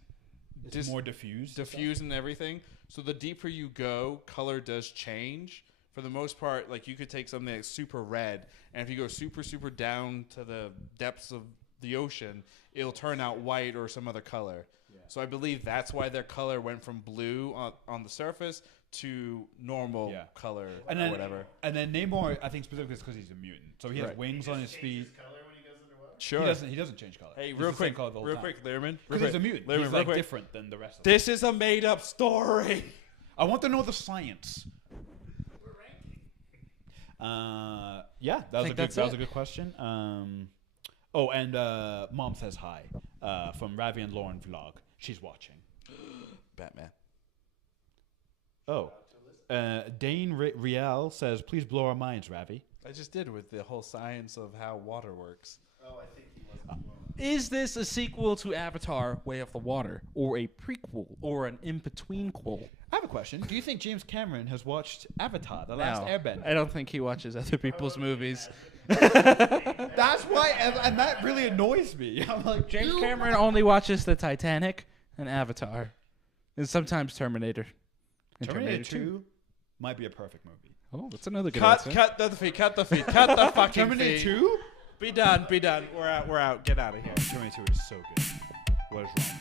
it's more diffused. diffuse and everything. So the deeper you go, color does change. For the most part, like you could take something that's super red, and if you go super, super down to the depths of the ocean, it'll turn out white or some other color. Yeah. So I believe that's why their color went from blue on the surface to normal color and or then, whatever. And then Namor, I think specifically is because he's a mutant, so he has Right. wings on his feet. Color when he goes underwater? Sure. He doesn't change color. Hey, He's real the same quick, color the whole real time. quick, Lehrman. Because he's a mutant. Lehrman, He's real like quick. different than the rest of them. This is a made-up story. I want to know the science. Yeah, that was a good question. And Mom says hi from Ravi and Lauren vlog. She's watching. Batman. Oh, Dane Riel says, "Please blow our minds, Ravi." I just did with the whole science of how water works. Oh, I think he wasn't. Is this a sequel to Avatar: Way of the Water, or a prequel, or an in-between quel? I have a question. Do you think James Cameron has watched Avatar: The Last Airbender? I don't think he watches other people's movies. That's why, and that really annoys me. I'm like, James Cameron only watches the Titanic and Avatar, and sometimes Terminator. And Terminator 2 might be a perfect movie. Oh, that's another good Cut answer. the feed. Cut the fucking Terminator feed. 2? Be done. We're out. Get out of here. Terminator 2 is so good. What is wrong?